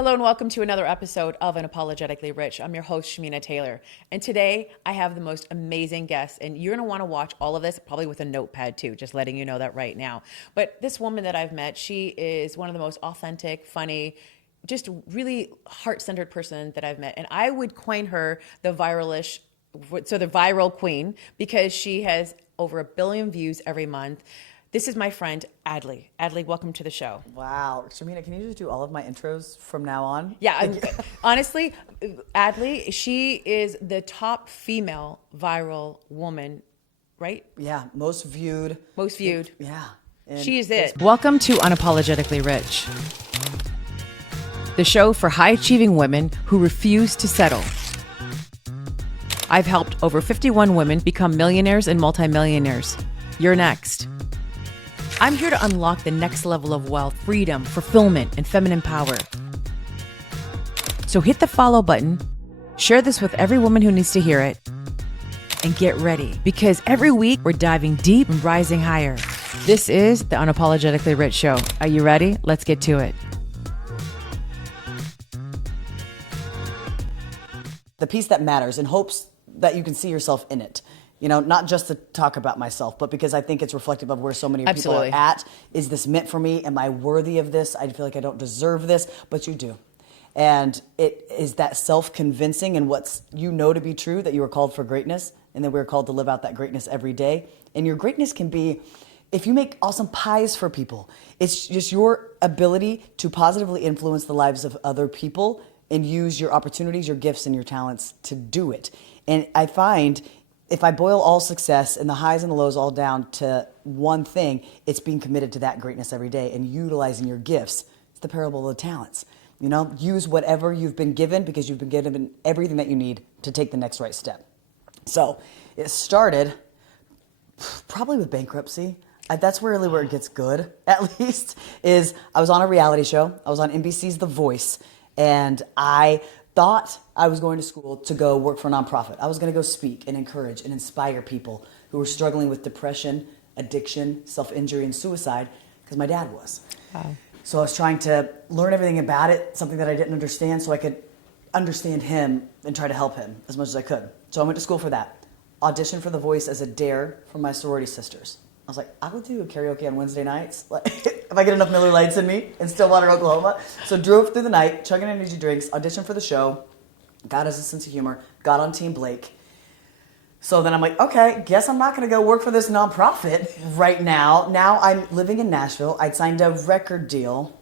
Hello and welcome to another episode of Unapologetically Rich. I'm your host, Shamina Taylor. And today I have the most amazing guest, and you're going to want to watch all of this probably with a notepad too, just letting you know that right now. But this woman that I've met, she is one of the most authentic, funny, just really heart-centered person that I've met. And I would coin her the Viralish, so the viral queen, because she has over 1 billion views every month. This is my friend, Adley. Adley, welcome to the show. Wow. Shamina, can you just do all of my intros from now on? Yeah, honestly, Adley, she is the top female viral woman, right? Yeah, most viewed. Most viewed. Yeah. She is it. Welcome to Unapologetically Rich, the show for high-achieving women who refuse to settle. I've helped over 51 women become millionaires and multimillionaires. You're next. I'm here to unlock the next level of wealth, freedom, fulfillment, and feminine power. So hit the follow button, share this with every woman who needs to hear it, and get ready, because every week we're diving deep and rising higher. This is the Unapologetically Rich Show. Are you ready? Let's get to it. The piece that matters, in hopes that you can see yourself in it. You know, not just to talk about myself, but because I think it's reflective of where so many people are at. Is this meant for me? Am I worthy of this? I feel like I don't deserve this, but you do. And it is that self-convincing and what's you know to be true, that you are called for greatness, and that we're called to live out that greatness every day. And your greatness can be, if you make awesome pies for people, it's just your ability to positively influence the lives of other people and use your opportunities, your gifts, and your talents to do it. And I find, if I boil all success and the highs and the lows all down to one thing, it's being committed to that greatness every day and utilizing your gifts. It's the parable of the talents. You know, use whatever you've been given, because you've been given everything that you need to take the next right step. So it started probably with bankruptcy. That's really where it gets good, at least, is I was on a reality show. I was on NBC's The Voice, and I thought I was going to school to go work for a nonprofit. I was going to go speak and encourage and inspire people who were struggling with depression, addiction, self-injury, and suicide, because my dad was. Wow. So I was trying to learn everything about it, something that I didn't understand, so I could understand him and try to help him as much as I could. So I went to school for that. Auditioned for The Voice as a dare from my sorority sisters. I was like, I would do a karaoke on Wednesday nights, like, if I get enough Miller Lights in me in Stillwater, Oklahoma. So drove through the night, chugging energy drinks, auditioned for the show, got a sense of humor, got on Team Blake. So then I'm like, okay, guess I'm not going to go work for this nonprofit right now. Now I'm living in Nashville. I'd signed a record deal,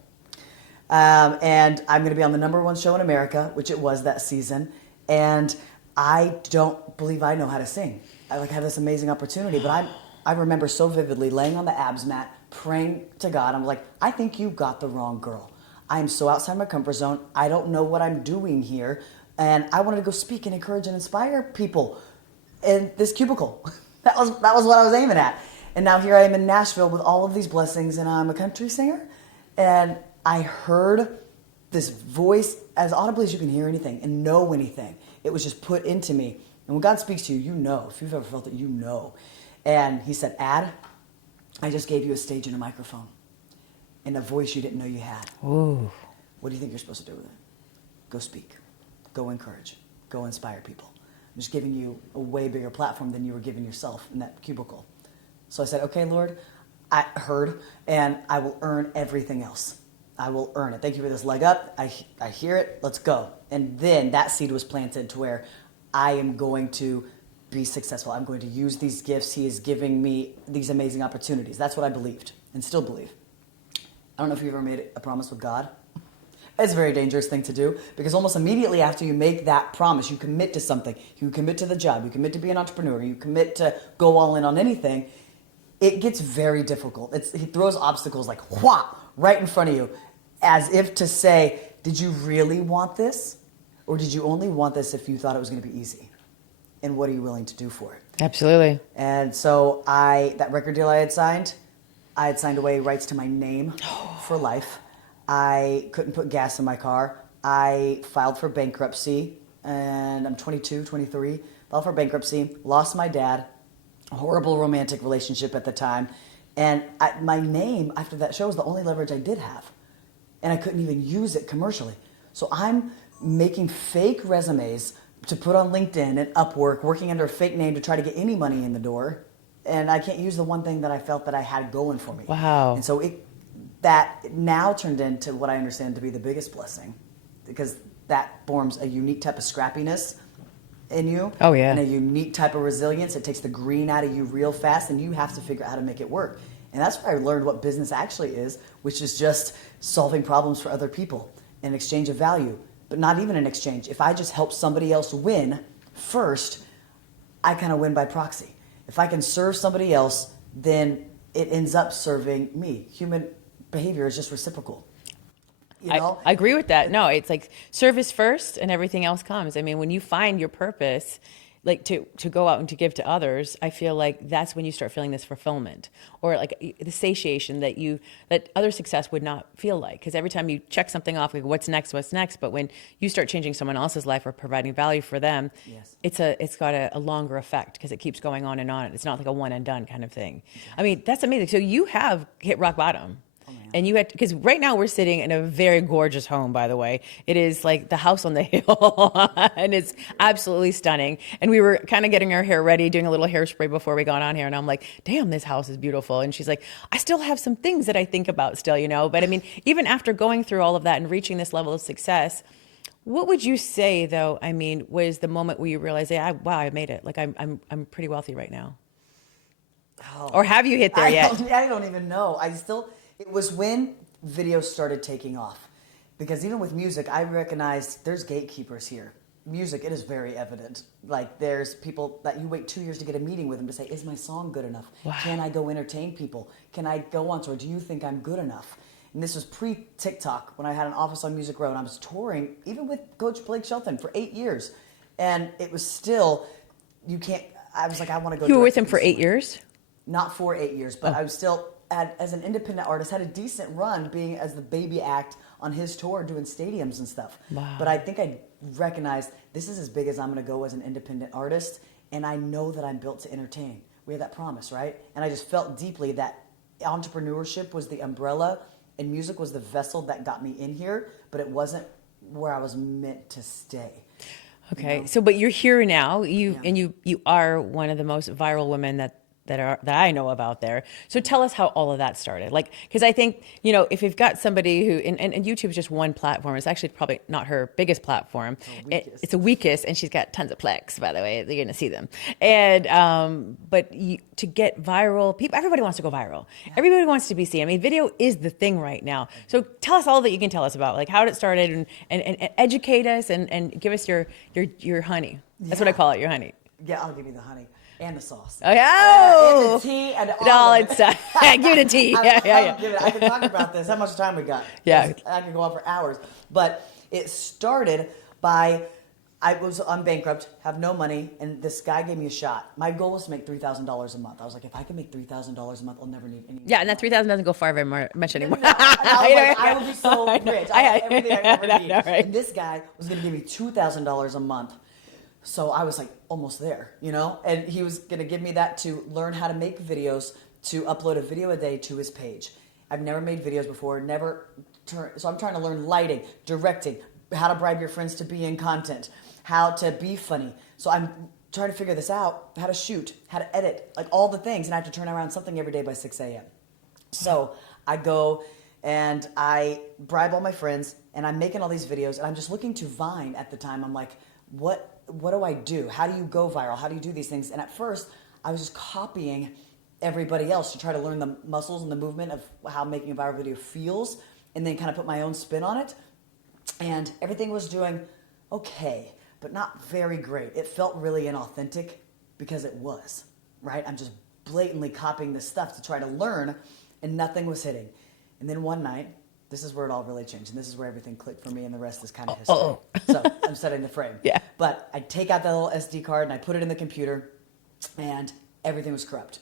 and I'm going to be on the #1 show in America, which it was that season. And I don't believe I know how to sing. I have this amazing opportunity, but I remember so vividly laying on the abs mat, praying to God. I'm like, I think you got the wrong girl. I am so outside my comfort zone. I don't know what I'm doing here. And I wanted to go speak and encourage and inspire people in this cubicle. That was what I was aiming at. And now here I am in Nashville with all of these blessings, and I'm a country singer. And I heard this voice as audibly as you can hear anything and know anything. It was just put into me. And when God speaks to you, you know. If you've ever felt it, you know. And he said, Ad, I just gave you a stage and a microphone and a voice you didn't know you had. Ooh. What do you think you're supposed to do with it? Go speak. Go encourage. Go inspire people. I'm just giving you a way bigger platform than you were giving yourself in that cubicle. So I said, okay, Lord, I heard, and I will earn everything else. I will earn it. Thank you for this leg up. I hear it. Let's go. And then that seed was planted to where I am going to be successful. I'm going to use these gifts. He is giving me these amazing opportunities. That's what I believed and still believe. I don't know if you've ever made a promise with God. It's a very dangerous thing to do, because almost immediately after you make that promise, you commit to something. You commit to the job. You commit to be an entrepreneur. You commit to go all in on anything. It gets very difficult. He throws obstacles like whah, right in front of you, as if to say, did you really want this? Or did you only want this if you thought it was going to be easy? And what are you willing to do for it? Absolutely. And so that record deal I had signed away rights to my name for life. I couldn't put gas in my car. I filed for bankruptcy, and I'm 22, 23. Filed for bankruptcy, lost my dad, a horrible romantic relationship at the time. And my name after that show was the only leverage I did have. And I couldn't even use it commercially. So I'm making fake resumes to put on LinkedIn and Upwork, working under a fake name to try to get any money in the door. And I can't use the one thing that I felt that I had going for me. Wow. And so that now turned into what I understand to be the biggest blessing, because that forms a unique type of scrappiness in you. Oh, yeah. And a unique type of resilience. It takes the green out of you real fast, and you have to figure out how to make it work. And that's where I learned what business actually is, which is just solving problems for other people, an exchange of value. But not even an exchange. If I just help somebody else win first, I kind of win by proxy. If I can serve somebody else, then it ends up serving me. Human behavior is just reciprocal. You know? I agree with that. No, it's like service first and everything else comes. I mean, when you find your purpose, like to go out and to give to others, I feel like that's when you start feeling this fulfillment, or like the satiation that other success would not feel like. Because every time you check something off, like what's next? But when you start changing someone else's life or providing value for them, yes, it's got a longer effect, because it keeps going on and on. It's not like a one and done kind of thing. I mean, that's amazing. So you have hit rock bottom. And you had, because right now we're sitting in a very gorgeous home, by the way. It is like the house on the hill, and it's absolutely stunning. And we were kind of getting our hair ready, doing a little hairspray before we got on here. And I'm like, damn, this house is beautiful. And she's like, I still have some things that I think about still, you know. But I mean, even after going through all of that and reaching this level of success, what would you say, though, I mean, was the moment where you realized, yeah, wow, I made it. Like, I'm pretty wealthy right now. Oh, or have you hit there yet? I don't even know. It was when videos started taking off. Because even with music, I recognized there's gatekeepers here. Music, it is very evident. Like, there's people that you wait 2 years to get a meeting with them to say, is my song good enough? Wow. Can I go entertain people? Can I go on tour? Do you think I'm good enough? And this was pre-TikTok, when I had an office on Music Row, and I was touring, even with Coach Blake Shelton, for 8 years. And it was still, I was like, I want to go. You were with him for 8 years? Not for 8 years, but I was still... as an independent artist, had a decent run being as the baby act on his tour, doing stadiums and stuff. Wow. But I think I recognized this is as big as I'm going to go as an independent artist, and I know that I'm built to entertain. We had that promise, right? And I just felt deeply that entrepreneurship was the umbrella and music was the vessel that got me in here, but it wasn't where I was meant to stay. Okay, you know? So but you're here now. You are one of the most viral women that I know of out there. So tell us how all of that started. Like, because I think, you know, if you've got somebody who, and YouTube is just one platform, it's actually probably not her biggest platform. It's the weakest, and she's got tons of Plex, by the way. You're going to see them. And, but to get viral, everybody wants to go viral. Yeah. Everybody wants to be seen. I mean, video is the thing right now. So tell us all that you can tell us about, like how it started, and educate us, and give us your honey. That's what I call it, your honey. Yeah, I'll give you the honey. And the sauce. Oh, yeah. And the tea and all of it. Give it a tea. I can talk about this. How much time we got? Yeah. I can go on for hours. But it started by, I was bankrupt, have no money, and this guy gave me a shot. My goal was to make $3,000 a month. I was like, if I can make $3,000 a month, I'll never need any. Yeah, and that $3,000 doesn't go far very much anymore. No. I will be so rich. I have everything I ever need. Right. And this guy was going to give me $2,000 a month. So I was like almost there, you know? And he was going to give me that to learn how to make videos, to upload a video a day to his page. I've never made videos before, so I'm trying to learn lighting, directing, how to bribe your friends to be in content, how to be funny. So I'm trying to figure this out, how to shoot, how to edit, like all the things. And I have to turn around something every day by 6 a.m. So I go and I bribe all my friends, and I'm making all these videos, and I'm just looking to Vine at the time. I'm like, what do I do? How do you go viral? How do you do these things? And at first, I was just copying everybody else to try to learn the muscles and the movement of how making a viral video feels, and then kind of put my own spin on it. And everything was doing okay, but not very great. It felt really inauthentic because it was, right? I'm just blatantly copying this stuff to try to learn, and nothing was hitting. And then one night, this is where it all really changed, and this is where everything clicked for me, and the rest is kind of history. So I'm setting the frame. Yeah. But I take out that little SD card, and I put it in the computer, and everything was corrupt.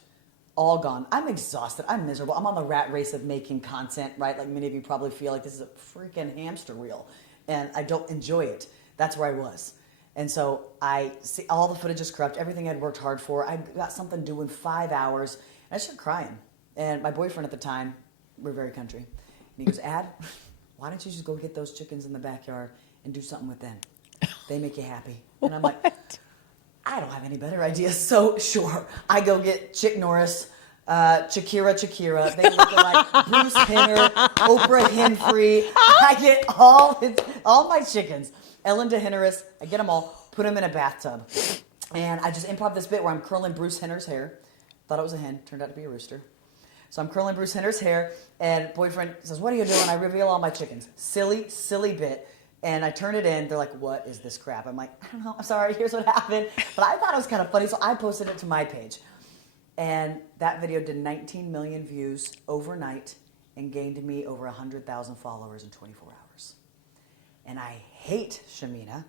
All gone. I'm exhausted. I'm miserable. I'm on the rat race of making content, right? Like many of you probably feel like this is a freaking hamster wheel, and I don't enjoy it. That's where I was. And so I see all the footage is corrupt. Everything I'd worked hard for. I got something due in 5 hours, and I started crying. And my boyfriend at the time, we're very country. And he goes, why don't you just go get those chickens in the backyard and do something with them? They make you happy. And I'm like, I don't have any better ideas. So sure, I go get Chick Norris, Shakira. They look like Bruce Henner, Oprah Winfrey. I get all my chickens. Ellen DeGeneres. I get them all, put them in a bathtub. And I just improv this bit where I'm curling Bruce Henner's hair. Thought it was a hen, turned out to be a rooster. So I'm curling Bruce Henner's hair, and boyfriend says, what are you doing? I reveal all my chickens. Silly bit. And I turn it in. They're like, what is this crap? I'm like, I don't know. I'm sorry. Here's what happened. But I thought it was kind of funny, so I posted it to my page. And that video did 19 million views overnight and gained me over 100,000 followers in 24 hours. And I hate, Shamina,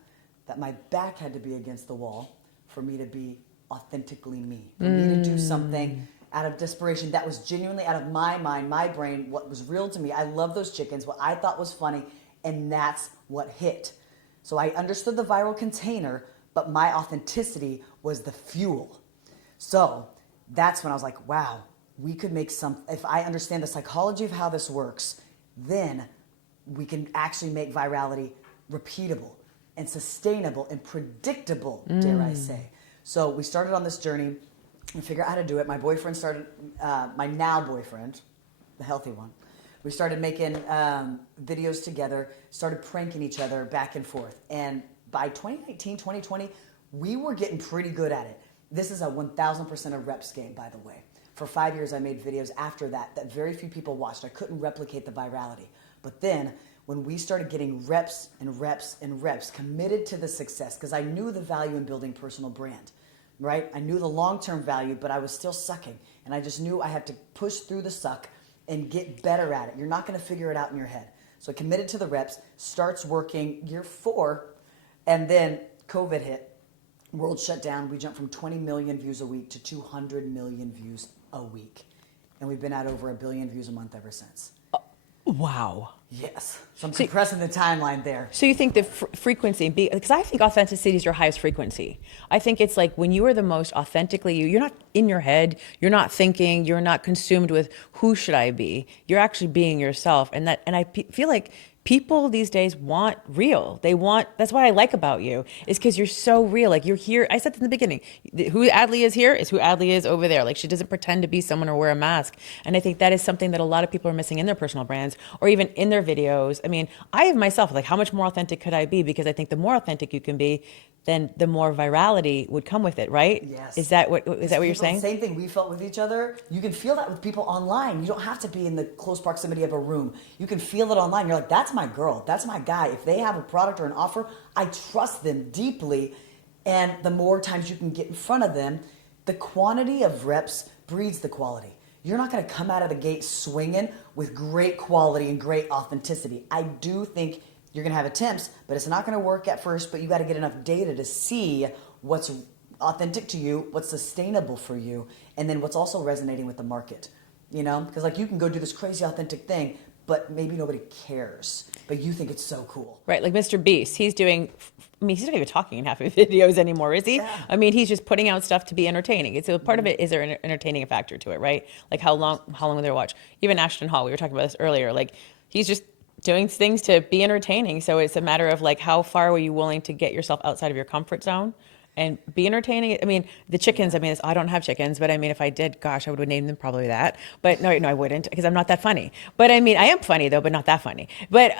that my back had to be against the wall for me to be authentically me, for me to do something out of desperation that was genuinely out of my mind, my brain, what was real to me. I love those chickens, what I thought was funny, and that's what hit. So I understood the viral container, but my authenticity was the fuel. So that's when I was like, wow, we could make if I understand the psychology of how this works, then we can actually make virality repeatable and sustainable and predictable, dare I say. So we started on this journey and figure out how to do it. My boyfriend started, my now boyfriend, the healthy one, we started making videos together, started pranking each other back and forth. And by 2019, 2020, we were getting pretty good at it. This is a 1,000% of reps game, by the way. For 5 years, I made videos after that very few people watched. I couldn't replicate the virality. But then, when we started getting reps and reps and reps, committed to the success, because I knew the value in building personal brand, right? I knew the long-term value, but I was still sucking. And I just knew I had to push through the suck and get better at it. You're not going to figure it out in your head. So I committed to the reps, starts working year 4, and then COVID hit. World shut down. We jumped from 20 million views a week to 200 million views a week. And we've been at over 1 billion views a month ever since. Wow. Yes. So I'm compressing the timeline there. So you think the frequency, because I think authenticity is your highest frequency. I think it's like when you are the most authentically you, you're not in your head, you're not thinking, you're not consumed with who should I be. You're actually being yourself. And I feel like people these days want real. That's what I like about you, is because you're so real. Like, you're here. I said in the beginning, who Adley is here is who Adley is over there. Like, she doesn't pretend to be someone or wear a mask. And I think that is something that a lot of people are missing in their personal brands or even in their videos. I mean, I have myself, like, how much more authentic could I be? Because I think the more authentic you can be, then the more virality would come with it, right? Yes. Is that what you're saying? Same thing we felt with each other. You can feel that with people online. You don't have to be in the close proximity of a room. You can feel it online. You're like, that's my girl. That's my guy. If they have a product or an offer, I trust them deeply. And the more times you can get in front of them, the quantity of reps breeds the quality. You're not going to come out of the gate swinging with great quality and great authenticity. I do think you're going to have attempts, but it's not going to work at first, but you got to get enough data to see what's authentic to you, what's sustainable for you, and then what's also resonating with the market, you know? Because, like, you can go do this crazy authentic thing, but maybe nobody cares, but you think it's so cool. Right, like Mr. Beast, he's not even talking in half of his videos anymore, is he? Yeah. I mean, he's just putting out stuff to be entertaining. So part of it is there an entertaining factor to it, right? Like, how long will they watch? Even Ashton Hall, we were talking about this earlier, like, he's just doing things to be entertaining. So it's a matter of, like, how far were you willing to get yourself outside of your comfort zone and be entertaining? I mean, the chickens, I mean, I don't have chickens, but I mean, if I did, gosh, I would have named them probably that. But no, I wouldn't, because I'm not that funny. But I mean, I am funny though, but not that funny. But,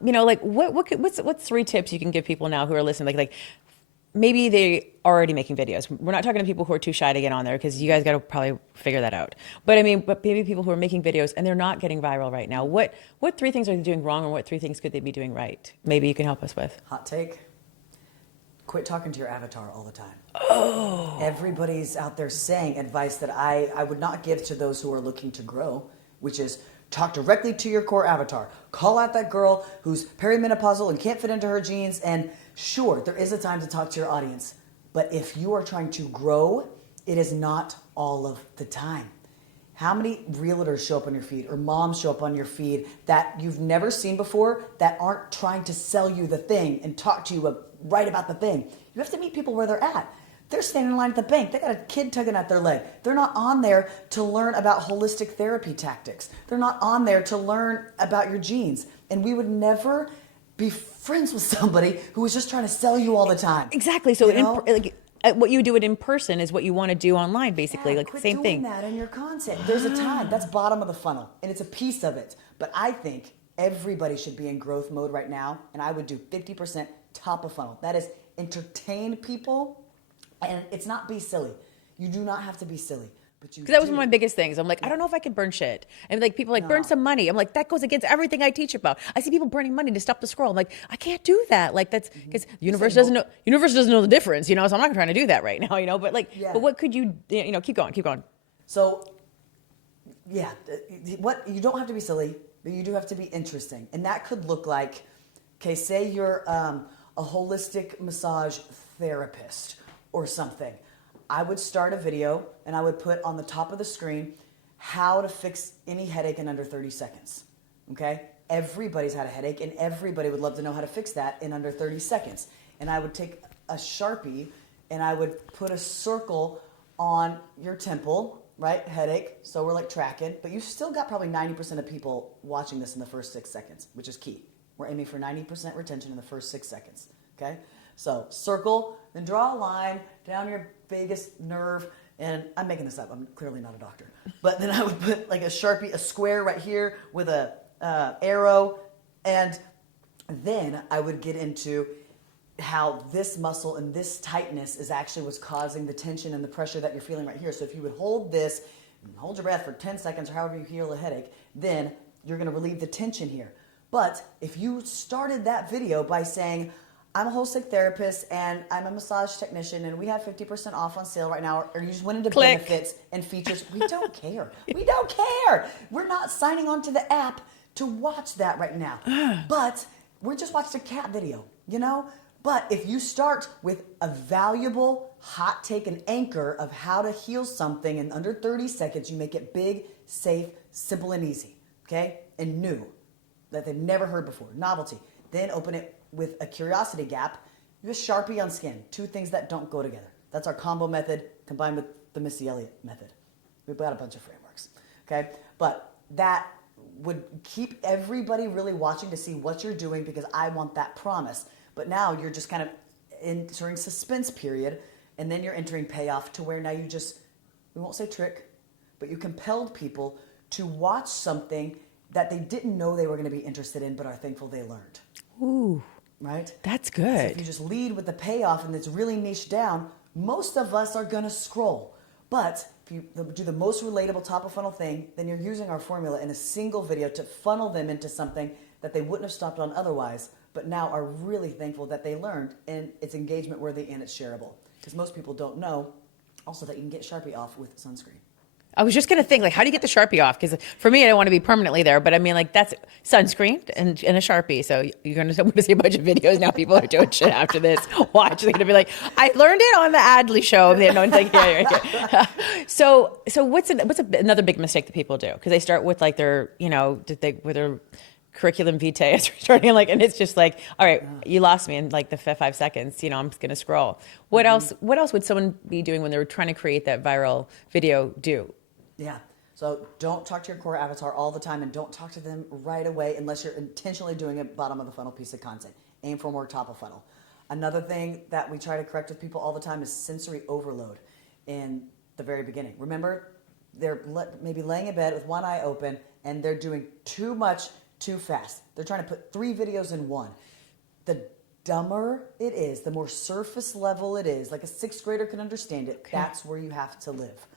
you know, like, what's 3 tips you can give people now who are listening? Like maybe they are already making videos. We're not talking to people who are too shy to get on there, because you guys got to probably figure that out. But I mean, but maybe people who are making videos and they're not getting viral right now. What 3 things are they doing wrong, or what 3 things could they be doing right? Maybe you can help us with. Hot take. Quit talking to your avatar all the time. Oh. Everybody's out there saying advice that I would not give to those who are looking to grow, which is talk directly to your core avatar. Call out that girl who's perimenopausal and can't fit into her jeans. And sure, there is a time to talk to your audience. But if you are trying to grow, it is not all of the time. How many realtors show up on your feed, or moms show up on your feed that you've never seen before, that aren't trying to sell you the thing and talk to you right about the thing? You have to meet people where they're at. They're standing in line at the bank. They got a kid tugging at their leg. They're not on there to learn about holistic therapy tactics. They're not on there to learn about your genes. And we would never be friends with somebody who was just trying to sell you all the time. Exactly. So what you do it in person is what you want to do online, basically. Like quit same doing thing. That in your content. There's a time. That's bottom of the funnel, and it's a piece of it. But I think everybody should be in growth mode right now, and I would do 50% top of funnel. That is entertain people, and it's not be silly. You do not have to be silly. Because that was one of my biggest things. I'm like, I don't know if I could burn shit. And like people like burn some money. I'm like, that goes against everything I teach about. I see people burning money to stop the scroll. I'm like, I can't do that. Like that's because the universe doesn't know. Universe doesn't know the difference, So I'm not trying to do that right now, But like, but what could you, keep going. So, what you don't have to be silly, but you do have to be interesting, and that could look like, okay, say you're a holistic massage therapist or something. I would start a video and I would put on the top of the screen how to fix any headache in under 30 seconds. Okay? Everybody's had a headache and everybody would love to know how to fix that in under 30 seconds. And I would take a Sharpie and I would put a circle on your temple, right? Headache. So we're like tracking, but you still got probably 90% of people watching this in the first 6 seconds, which is key. We're aiming for 90% retention in the first 6 seconds. Okay? So circle, then draw a line down your vagus nerve, and I'm making this up. I'm clearly not a doctor. But then I would put like a Sharpie, a square right here with a arrow, and then I would get into how this muscle and this tightness is actually what's causing the tension and the pressure that you're feeling right here. So if you would hold this, and hold your breath for 10 seconds or however you heal a headache, then you're going to relieve the tension here. But if you started that video by saying, I'm a holistic therapist and I'm a massage technician and we have 50% off on sale right now, or you just went into benefits and features, we don't care. We don't care. We're not signing on to the app to watch that right now. But we're just watching a cat video, But if you start with a valuable hot take and anchor of how to heal something in under 30 seconds, you make it big, safe, simple, and easy, okay? And new, that they've never heard before, novelty. Then open it with a curiosity gap, you have Sharpie on skin, 2 things that don't go together. That's our combo method combined with the Missy Elliott method. We've got a bunch of frameworks, okay? But that would keep everybody really watching to see what you're doing because I want that promise. But now you're just kind of entering suspense period, and then you're entering payoff to where now you just, we won't say trick, but you compelled people to watch something that they didn't know they were going to be interested in but are thankful they learned. Ooh. Right? That's good. So if you just lead with the payoff and it's really niched down, most of us are going to scroll. But if you do the most relatable top of funnel thing, then you're using our formula in a single video to funnel them into something that they wouldn't have stopped on otherwise, but now are really thankful that they learned, and it's engagement worthy and it's shareable. Because most people don't know also that you can get Sharpie off with sunscreen. I was just going to think, like, how do you get the Sharpie off? Because for me, I don't want to be permanently there. But I mean, like, that's sunscreen and a Sharpie. So you're going to see a bunch of videos now. People are doing shit after this. Watch. They're going to be like, I learned it on the Adley show. They know, like, yeah. So what's another big mistake that people do? Because they start with like their, with their curriculum vitae starting like, and it's just like, all right, you lost me in like the 5 seconds. I'm just going to scroll. What else would someone be doing when they're trying to create that viral video do? Yeah. So don't talk to your core avatar all the time and don't talk to them right away unless you're intentionally doing a bottom of the funnel piece of content. Aim for more top of funnel. Another thing that we try to correct with people all the time is sensory overload in the very beginning. Remember, they're maybe laying in bed with one eye open and they're doing too much too fast. They're trying to put 3 videos in one. The dumber it is, the more surface level it is, like a 6th grader can understand it, that's where you have to live.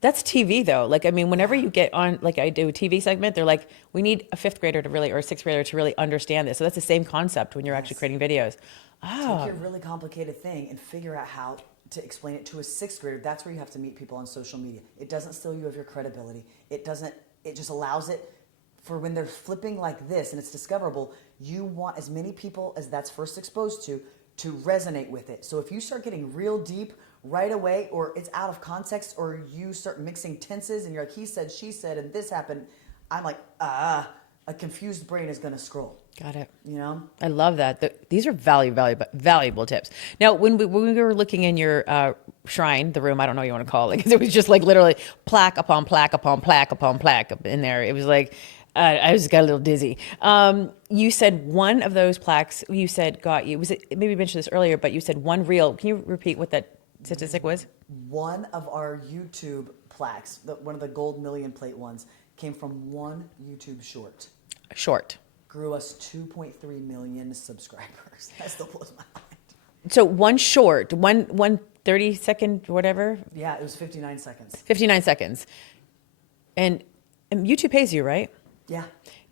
That's TV though. Like, I mean, whenever you get on, like I do a TV segment, they're like, we need a 5th grader to really, or a 6th grader to really understand this. So that's the same concept when you're actually creating videos. Take your really complicated thing and figure out how to explain it to a 6th grader. That's where you have to meet people on social media. It doesn't steal you of your credibility. It just allows it for when they're flipping like this and it's discoverable, you want as many people as that's first exposed to resonate with it. So if you start getting real deep right away, or it's out of context, or you start mixing tenses and you're like, he said, she said, and this happened, I'm like, a confused brain is going to scroll. Got it. I love that. These are valuable tips. Now, when we were looking in your shrine, the room, I don't know what you want to call it, because it was just like literally plaque upon plaque upon plaque upon plaque in there. It was like, I just got a little dizzy. You said one of those plaques you said got you, was it, maybe you mentioned this earlier, but you said one reel. Can you repeat what that statistic was? One of our YouTube plaques, one of the gold million plate ones, came from one YouTube short. Short. Grew us 2.3 million subscribers. That still blows my mind. So one short, one 30-second, whatever? Yeah, it was 59 seconds. 59 seconds. And YouTube pays you, right? Yeah.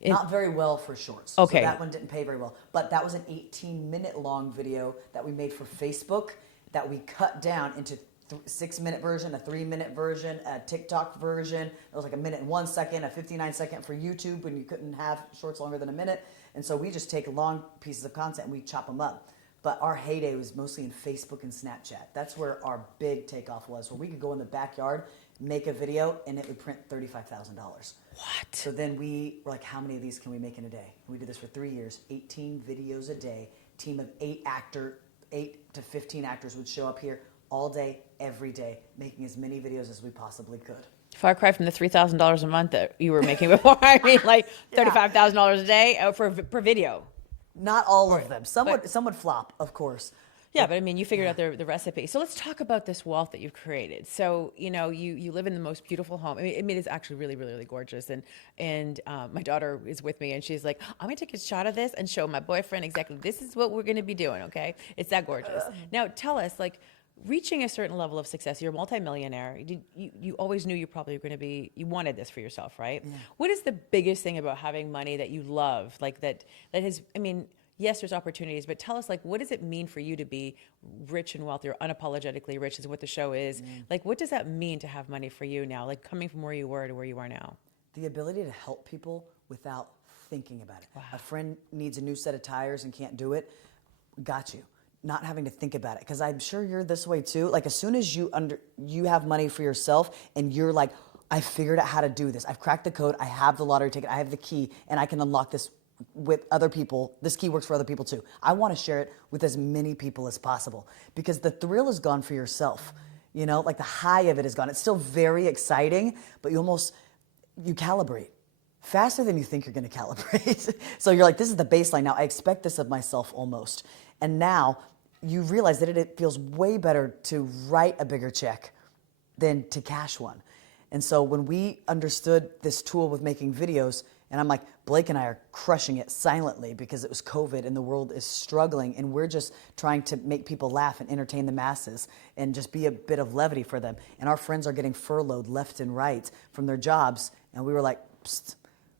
Not very well for shorts. Okay. So that one didn't pay very well. But that was an 18-minute long video that we made for Facebook that we cut down into 6-minute version, a 3-minute version, a TikTok version. It was like a minute and 1 second, a 59-second for YouTube when you couldn't have shorts longer than a minute. And so we just take long pieces of content and we chop them up. But our heyday was mostly in Facebook and Snapchat. That's where our big takeoff was, where we could go in the backyard, make a video, and it would print $35,000. What? So then we were like, how many of these can we make in a day? And we did this for 3 years, 18 videos a day. Team of 8 to 15 actors would show up here all day, every day, making as many videos as we possibly could. Far cry from the $3,000 a month that you were making before. I mean, like $35,000 a day per video. Not all of them. Some would flop, of course. Yeah, but I mean, you figured out the recipe. So let's talk about this wealth that you've created. So, you live in the most beautiful home. I mean, it's actually really, really, really gorgeous. And my daughter is with me, and she's like, I'm going to take a shot of this and show my boyfriend exactly this is what we're going to be doing, okay? It's that gorgeous. Now, tell us, like, reaching a certain level of success, you're a multimillionaire. You always knew you probably were going to be, you wanted this for yourself, right? Yeah. What is the biggest thing about having money that you love? Like that has, I mean, yes, there's opportunities, but tell us, like, what does it mean for you to be rich and wealthy, or unapologetically rich is what the show is. Like, what does that mean to have money for you now? Like, coming from where you were to where you are now? The ability to help people without thinking about it. Wow. A friend needs a new set of tires and can't do it. Got you. Not having to think about it, because I'm sure you're this way too. Like, as soon as you have money for yourself and you're like, I figured out how to do this. I've cracked the code. I have the lottery ticket. I have the key, and I can unlock this with other people. This key works for other people too. I want to share it with as many people as possible, because the thrill is gone for yourself. Like the high of it is gone. It's still very exciting, but you calibrate faster than you think you're going to calibrate. So you're like, this is the baseline. Now I expect this of myself almost. And now you realize that it feels way better to write a bigger check than to cash one. And so when we understood this tool with making videos, and I'm like, Blake and I are crushing it silently because it was COVID and the world is struggling, and we're just trying to make people laugh and entertain the masses and just be a bit of levity for them. And our friends are getting furloughed left and right from their jobs, and we were like, psst,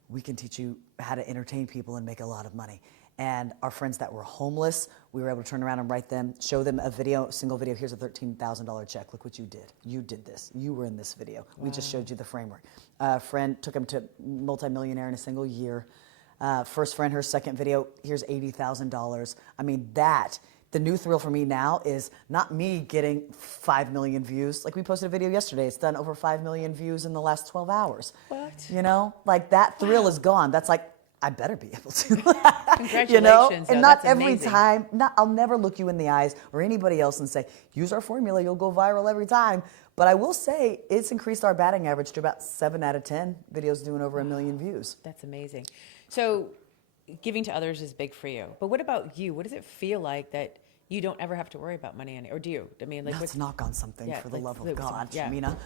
we can teach you how to entertain people and make a lot of money. And our friends that were homeless, we were able to turn around and write them, show them a single video. Here's a $13,000 check. Look what you did. You did this. You were in this video. Wow. We just showed you the framework. A friend took him to multimillionaire in a single year. First friend, her second video, here's $80,000. I mean, the new thrill for me now is not me getting 5 million views. Like, we posted a video yesterday. It's done over 5 million views in the last 12 hours. What? Like, that thrill is gone. That's like, I better be able to. Congratulations. And not every time, I'll never look you in the eyes or anybody else and say, use our formula, you'll go viral every time. But I will say it's increased our batting average to about 7 out of 10 videos doing over 1 million views. That's amazing. So giving to others is big for you. But what about you? What does it feel like that you don't ever have to worry about money or do you? I mean, like, let's knock on something for the love of God, yeah. Shamina.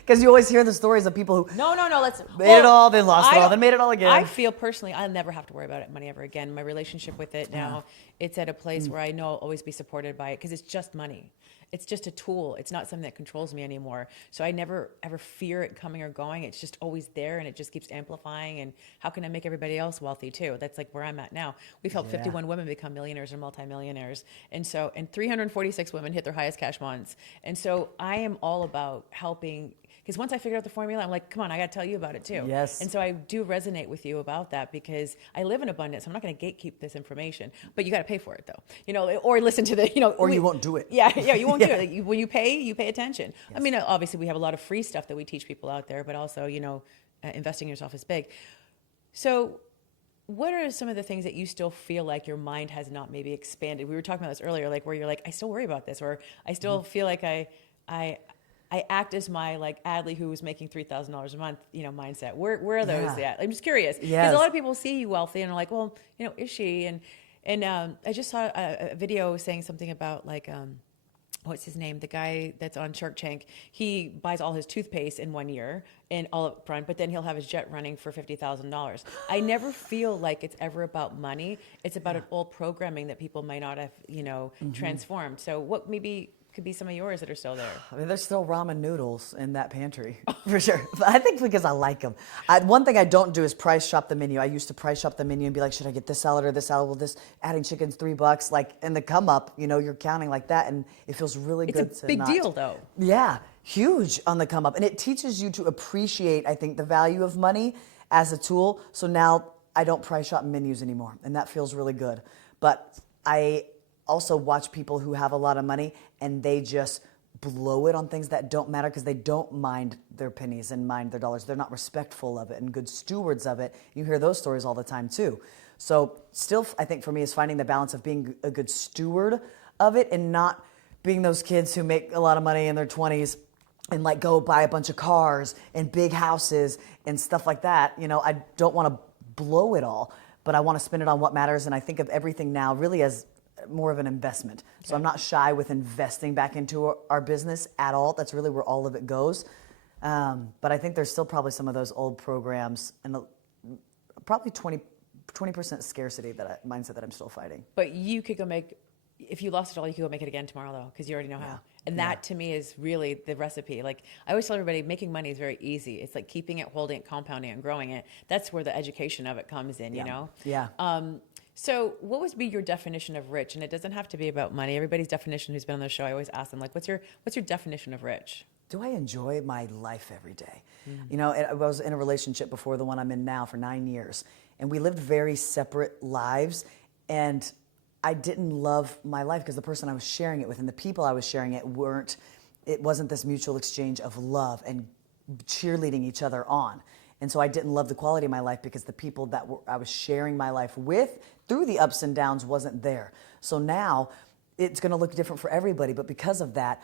Because you always hear the stories of people who no, let's made it all, then lost it all, then made it all again. I feel personally, I'll never have to worry about money ever again. My relationship with it now, it's at a place where I know I'll always be supported by it, because it's just money. It's just a tool. It's not something that controls me anymore. So I never ever fear it coming or going. It's just always there, and it just keeps amplifying. And how can I make everybody else wealthy too? That's like where I'm at now. We've helped 51 women become millionaires or multimillionaires. And 346 women hit their highest cash months. And so I am all about helping, because once I figured out the formula, I'm like, come on, I got to tell you about it too. Yes. And so I do resonate with you about that, because I live in abundance. I'm not going to gatekeep this information, but you got to pay for it though, or listen to the, or you won't do it. Yeah, you won't do it. Like, when you pay attention. Yes. I mean, obviously we have a lot of free stuff that we teach people out there, but also, investing in yourself is big. So what are some of the things that you still feel like your mind has not maybe expanded? We were talking about this earlier, like where you're like, I still worry about this, or I still feel like I act as my like Adley who was making $3,000 a month, mindset. Where are those Yeah. at? I'm just curious because Yes. a lot of people see you wealthy and are like, well, is she? And I just saw a video saying something about like what's his name? The guy that's on Shark Tank. He buys all his toothpaste in 1 year and all up front, but then he'll have his jet running for $50,000. I never feel like it's ever about money. It's about an old programming that people might not have, transformed. So what maybe could be some of yours that are still there? I mean, there's still ramen noodles in that pantry, for sure. But I think because I like them. One thing I don't do is price shop the menu. I used to price shop the menu and be like, should I get this salad or this salad? Well, this adding chicken's $3. Like in the come up, you're counting like that, and it feels really good. It's a big deal, though. Yeah, huge on the come up, and it teaches you to appreciate, I think, the value of money as a tool. So now I don't price shop menus anymore, and that feels really good. But I also watch people who have a lot of money and they just blow it on things that don't matter because they don't mind their pennies and mind their dollars. They're not respectful of it and good stewards of it. You hear those stories all the time too. So still, I think for me is finding the balance of being a good steward of it and not being those kids who make a lot of money in their 20s and like go buy a bunch of cars and big houses and stuff like that. I don't want to blow it all, but I want to spend it on what matters. And I think of everything now really as more of an investment. So I'm not shy with investing back into our business at all. That's really where all of it goes. But I think there's still probably some of those old programs and probably 20% scarcity mindset that I'm still fighting. But you could go if you lost it all, you could go make it again tomorrow though, because you already know how. And that to me is really the recipe. Like I always tell everybody, making money is very easy. It's like keeping it, holding it, compounding it, and growing it. That's where the education of it comes in, Yeah. So what would be your definition of rich? And it doesn't have to be about money. Everybody's definition who's been on the show, I always ask them, like, what's your definition of rich? Do I enjoy my life every day? I was in a relationship before the one I'm in now for 9 years, and we lived very separate lives, and I didn't love my life because the person I was sharing it with and the people I was sharing it wasn't this mutual exchange of love and cheerleading each other on. And so I didn't love the quality of my life because the people that I was sharing my life with through the ups and downs wasn't there. So now it's going to look different for everybody. But because of that,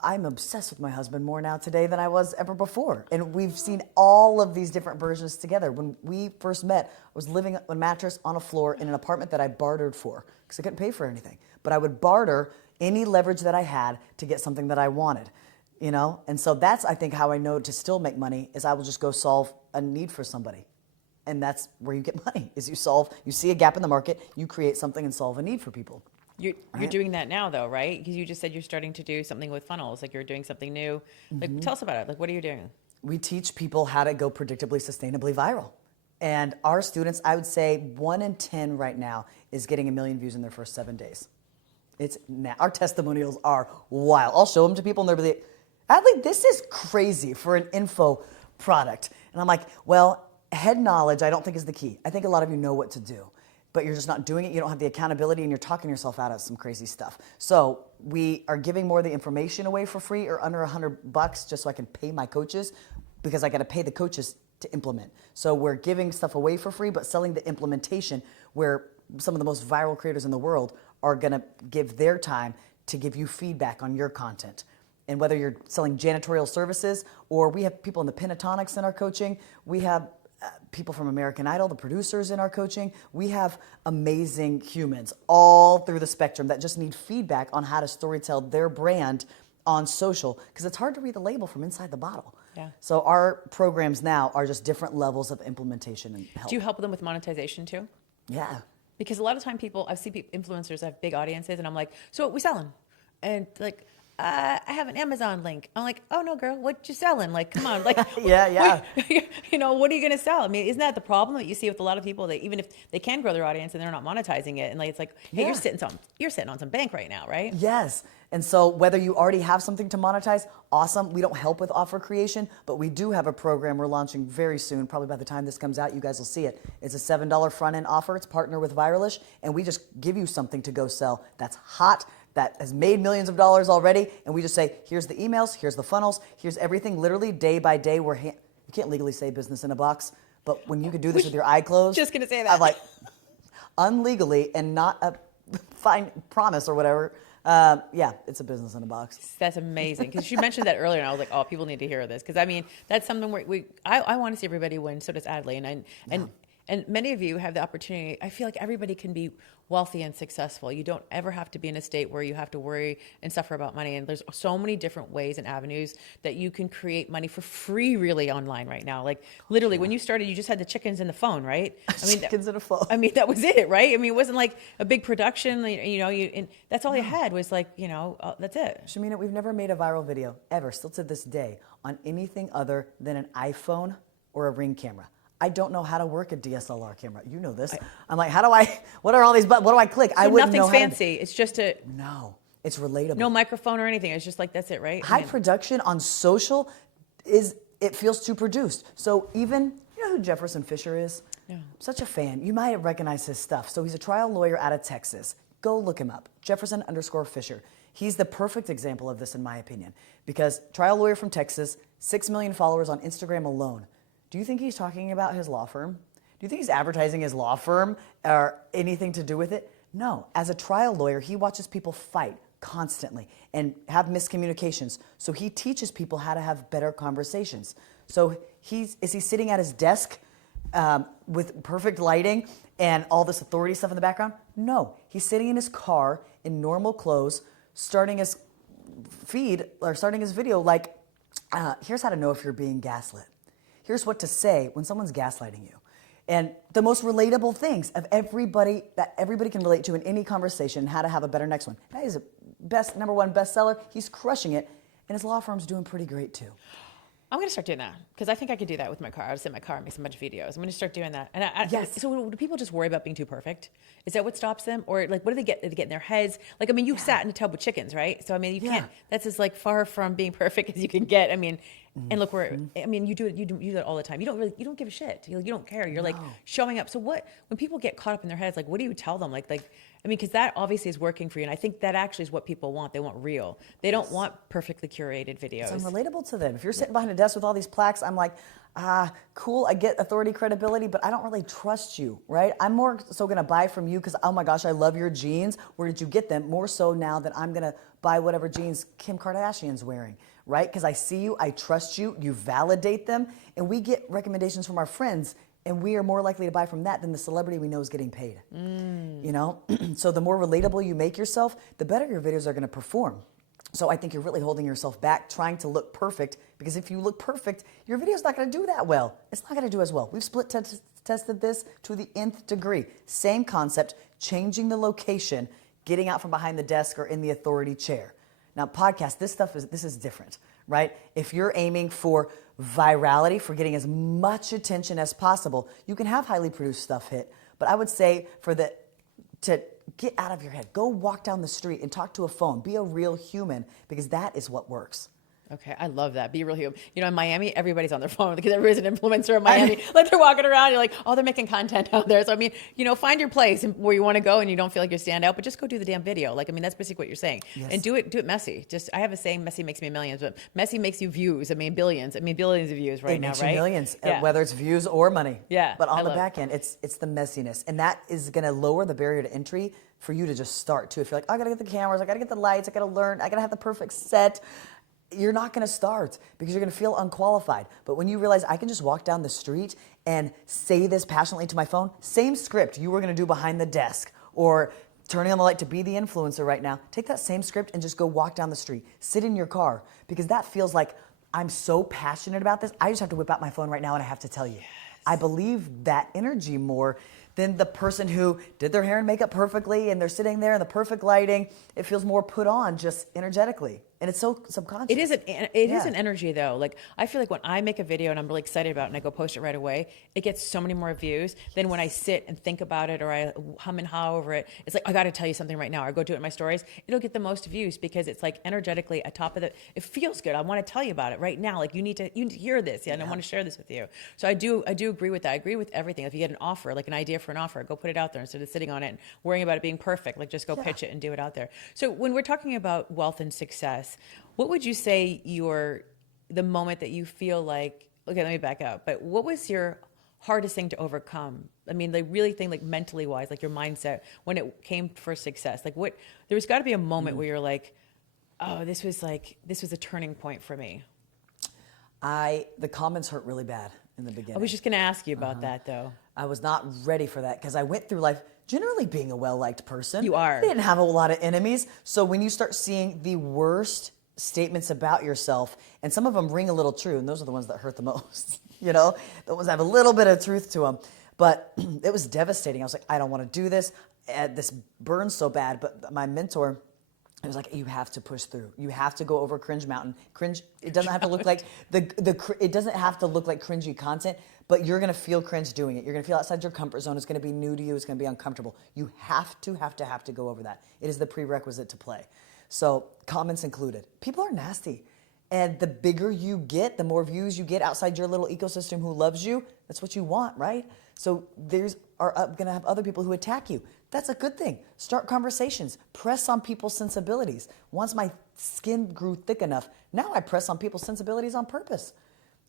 I'm obsessed with my husband more now today than I was ever before. And we've seen all of these different versions together. When we first met, I was living on a mattress on a floor in an apartment that I bartered for because I couldn't pay for anything. But I would barter any leverage that I had to get something that I wanted. And so that's, I think, how I know to still make money is I will just go solve a need for somebody. And that's where you get money, is you see a gap in the market, you create something and solve a need for people. You're doing that now though, right? Because you just said you're starting to do something with funnels, like you're doing something new. Like tell us about it. Like what are you doing? We teach people how to go predictably, sustainably viral. And our students, I would say 1 in 10 right now is getting 1 million views in their first 7 days. Our testimonials are wild. I'll show them to people and they'll be like, Adley, this is crazy for an info product. And I'm like, well, head knowledge I don't think is the key. I think a lot of you know what to do, but you're just not doing it. You don't have the accountability and you're talking yourself out of some crazy stuff. So we are giving more of the information away for free or under $100 just so I can pay my coaches because I got to pay the coaches to implement. So we're giving stuff away for free, but selling the implementation where some of the most viral creators in the world are going to give their time to give you feedback on your content. And whether you're selling janitorial services or we have people in the pentatonics in our coaching, we have people from American Idol, the producers in our coaching. We have amazing humans all through the spectrum that just need feedback on how to storytell their brand on social because it's hard to read the label from inside the bottle. Yeah. So our programs now are just different levels of implementation and help. Do you help them with monetization too? Yeah. Because a lot of time I've seen influencers have big audiences and I'm like, so what we selling? And like, I have an Amazon link. I'm like, oh no, girl, what you selling? Like, come on, like, yeah. What are you gonna sell? I mean, isn't that the problem that you see with a lot of people that even if they can grow their audience and they're not monetizing it, and like it's like, hey, you're sitting on some bank right now, right? Yes. And so whether you already have something to monetize, awesome. We don't help with offer creation, but we do have a program we're launching very soon. Probably by the time this comes out, you guys will see it. It's a $7 front end offer. It's partner with Viralish, and we just give you something to go sell that's hot, that has made millions of dollars already, and we just say, here's the emails, here's the funnels, here's everything literally day by day. You can't legally say business in a box, but when you can do this with your eye closed. Just going to say that. I'm like, unlegally and not a fine promise or whatever. Yeah, it's a business in a box. That's amazing. Because you mentioned that earlier, and I was like, oh, people need to hear this. Because I mean, that's something where I want to see everybody win. So does Adley, and many of you have the opportunity. I feel like everybody can be wealthy and successful. You don't ever have to be in a state where you have to worry and suffer about money. And there's so many different ways and avenues that you can create money for free, really, online right now. Like literally, when you started, you just had the chickens and the phone, right? I mean, chickens and a phone. I mean, that was it, right? I mean, it wasn't like a big production. And that's all you had was like, that's it. Shamina, we've never made a viral video ever, still to this day, on anything other than an iPhone or a Ring camera. I don't know how to work a DSLR camera. You know this. I'm like, what are all these buttons? What do I click? So I wouldn't know. Nothing's fancy. It's just No, it's relatable. No microphone or anything. It's just like, that's it, right? High production on social it feels too produced. So even, you know who Jefferson Fisher is? Yeah. I'm such a fan. You might have recognized his stuff. So he's a trial lawyer out of Texas. Go look him up. Jefferson_Fisher. He's the perfect example of this, in my opinion, because trial lawyer from Texas, 6 million followers on Instagram alone. Do you think he's talking about his law firm? Do you think he's advertising his law firm or anything to do with it? No. As a trial lawyer, he watches people fight constantly and have miscommunications. So he teaches people how to have better conversations. So is he sitting at his desk with perfect lighting and all this authority stuff in the background? No. He's sitting in his car in normal clothes, starting his video like, here's how to know if you're being gaslit. Here's what to say when someone's gaslighting you. And the most relatable things of everybody that everybody can relate to in any conversation, how to have a better next one. That is a #1 bestseller. He's crushing it. And his law firm's doing pretty great too. I'm going to start doing that because I think I could do that with my car. I'll sit in my car and make a bunch of videos. I'm going to start doing that. And yes. So do people just worry about being too perfect? Is that what stops them? Or like, what do they get? Do they get in their heads? Like, I mean, you sat in a tub with chickens, right? So, I mean, you can't, that's as like far from being perfect as you can get. I mean, and look where, I mean, you do it all the time. You don't give a shit. You don't care. You're like showing up. So when people get caught up in their heads, like, what do you tell them? Like, I mean, because that obviously is working for you. And I think that actually is what people want. They want real. They don't want perfectly curated videos. It's unrelatable to them. If you're sitting behind a desk with all these plaques, I'm like, cool, I get authority, credibility, but I don't really trust you, right? I'm more so going to buy from you because, oh my gosh, I love your jeans. Where did you get them? More so now that I'm going to buy whatever jeans Kim Kardashian's wearing, right? Because I see you, I trust you, you validate them, and we get recommendations from our friends, and we are more likely to buy from that than the celebrity we know is getting paid. You know? So the more relatable you make yourself, the better your videos are going to perform. So I think you're really holding yourself back, trying to look perfect, because if you look perfect, your video's not going to do that well. It's not going to do as well. We've split tested this to the nth degree. Same concept, changing the location, getting out from behind the desk or in the authority chair. Now, podcast, this is different, right? If you're aiming for virality, for getting as much attention as possible, you can have highly produced stuff hit. But I would say to get out of your head, go walk down the street and talk to a phone. Be a real human, because that is what works. Okay, I love that. Be real human. You know, in Miami, everybody's on their phone because everybody's an influencer in Miami. Like they're walking around, you're like, oh, they're making content out there. So I mean, find your place where you want to go and you don't feel like you stand out, but just go do the damn video. Like, I mean, that's basically what you're saying. Yes. And do it messy. I have a saying, messy makes me millions, but messy makes you views. billions of views right now, right? It makes you millions, whether it's views or money. Yeah. But on the back end, it's the messiness. And that is going to lower the barrier to entry for you to just start too. If you're like, I got to get the cameras, I got to get the lights, I got to learn, I got to have the perfect set. You're not going to start because you're going to feel unqualified. But when you realize I can just walk down the street and say this passionately to my phone, same script you were going to do behind the desk or turning on the light to be the influencer right now, take that same script and just go walk down the street. Sit in your car, because that feels like I'm so passionate about this. I just have to whip out my phone right now and I have to tell you. Yes. I believe that energy more than the person who did their hair and makeup perfectly and they're sitting there in the perfect lighting. It feels more put on just energetically. And it's so subconscious. It is an energy though. Like I feel like when I make a video and I'm really excited about it and I go post it right away, it gets so many more views than when I sit and think about it or I hum and haw over it. It's like, I got to tell you something right now. Or I go do it in my stories. It'll get the most views because it's like energetically at top of it feels good. I want to tell you about it right now. Like you need to hear this. And I want to share this with you. So I do agree with that. I agree with everything. If you get an offer, like an idea for an offer, go put it out there instead of sitting on it and worrying about it being perfect. Like just go pitch it and do it out there. So when we're talking about wealth and success, what would you say the moment that you feel like, okay, let me back up, but what was your hardest thing to overcome I mean, like really think like mentally wise, like your mindset when it came for success. Like there's got to be a moment where you're like, oh, this was a turning point for me. The comments hurt really bad in the beginning. I was just going to ask you about that though. I was not ready for that because I went through life generally being a well-liked person. You are. I didn't have a lot of enemies. So when you start seeing the worst statements about yourself, and some of them ring a little true, and those are the ones that hurt the most, you know, the ones that have a little bit of truth to them. But it was devastating. I was like, I don't want to do this. This burns so bad. But my mentor, it was like, you have to push through. You have to go over cringe mountain. Cringe. It doesn't have to look like it doesn't have to look like cringy content, but you're gonna feel cringe doing it. You're gonna feel outside your comfort zone. It's gonna be new to you. It's gonna be uncomfortable. You have to go over that. It is the prerequisite to play. So comments included. People are nasty, and the bigger you get, the more views you get outside your little ecosystem who loves you. That's what you want, right? So are gonna have other people who attack you. That's a good thing. Start conversations. Press on people's sensibilities. Once my skin grew thick enough, now I press on people's sensibilities on purpose,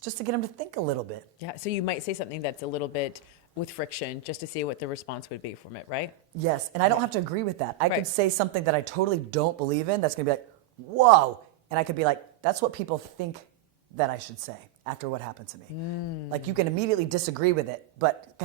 just to get them to think a little bit. Yeah, so you might say something that's a little bit with friction just to see what the response would be from it, right? Yes, and I don't have to agree with that. I could say something that I totally don't believe in that's going to be like, whoa, and I could be like, that's what people think that I should say after what happened to me. Like you can immediately disagree with it, but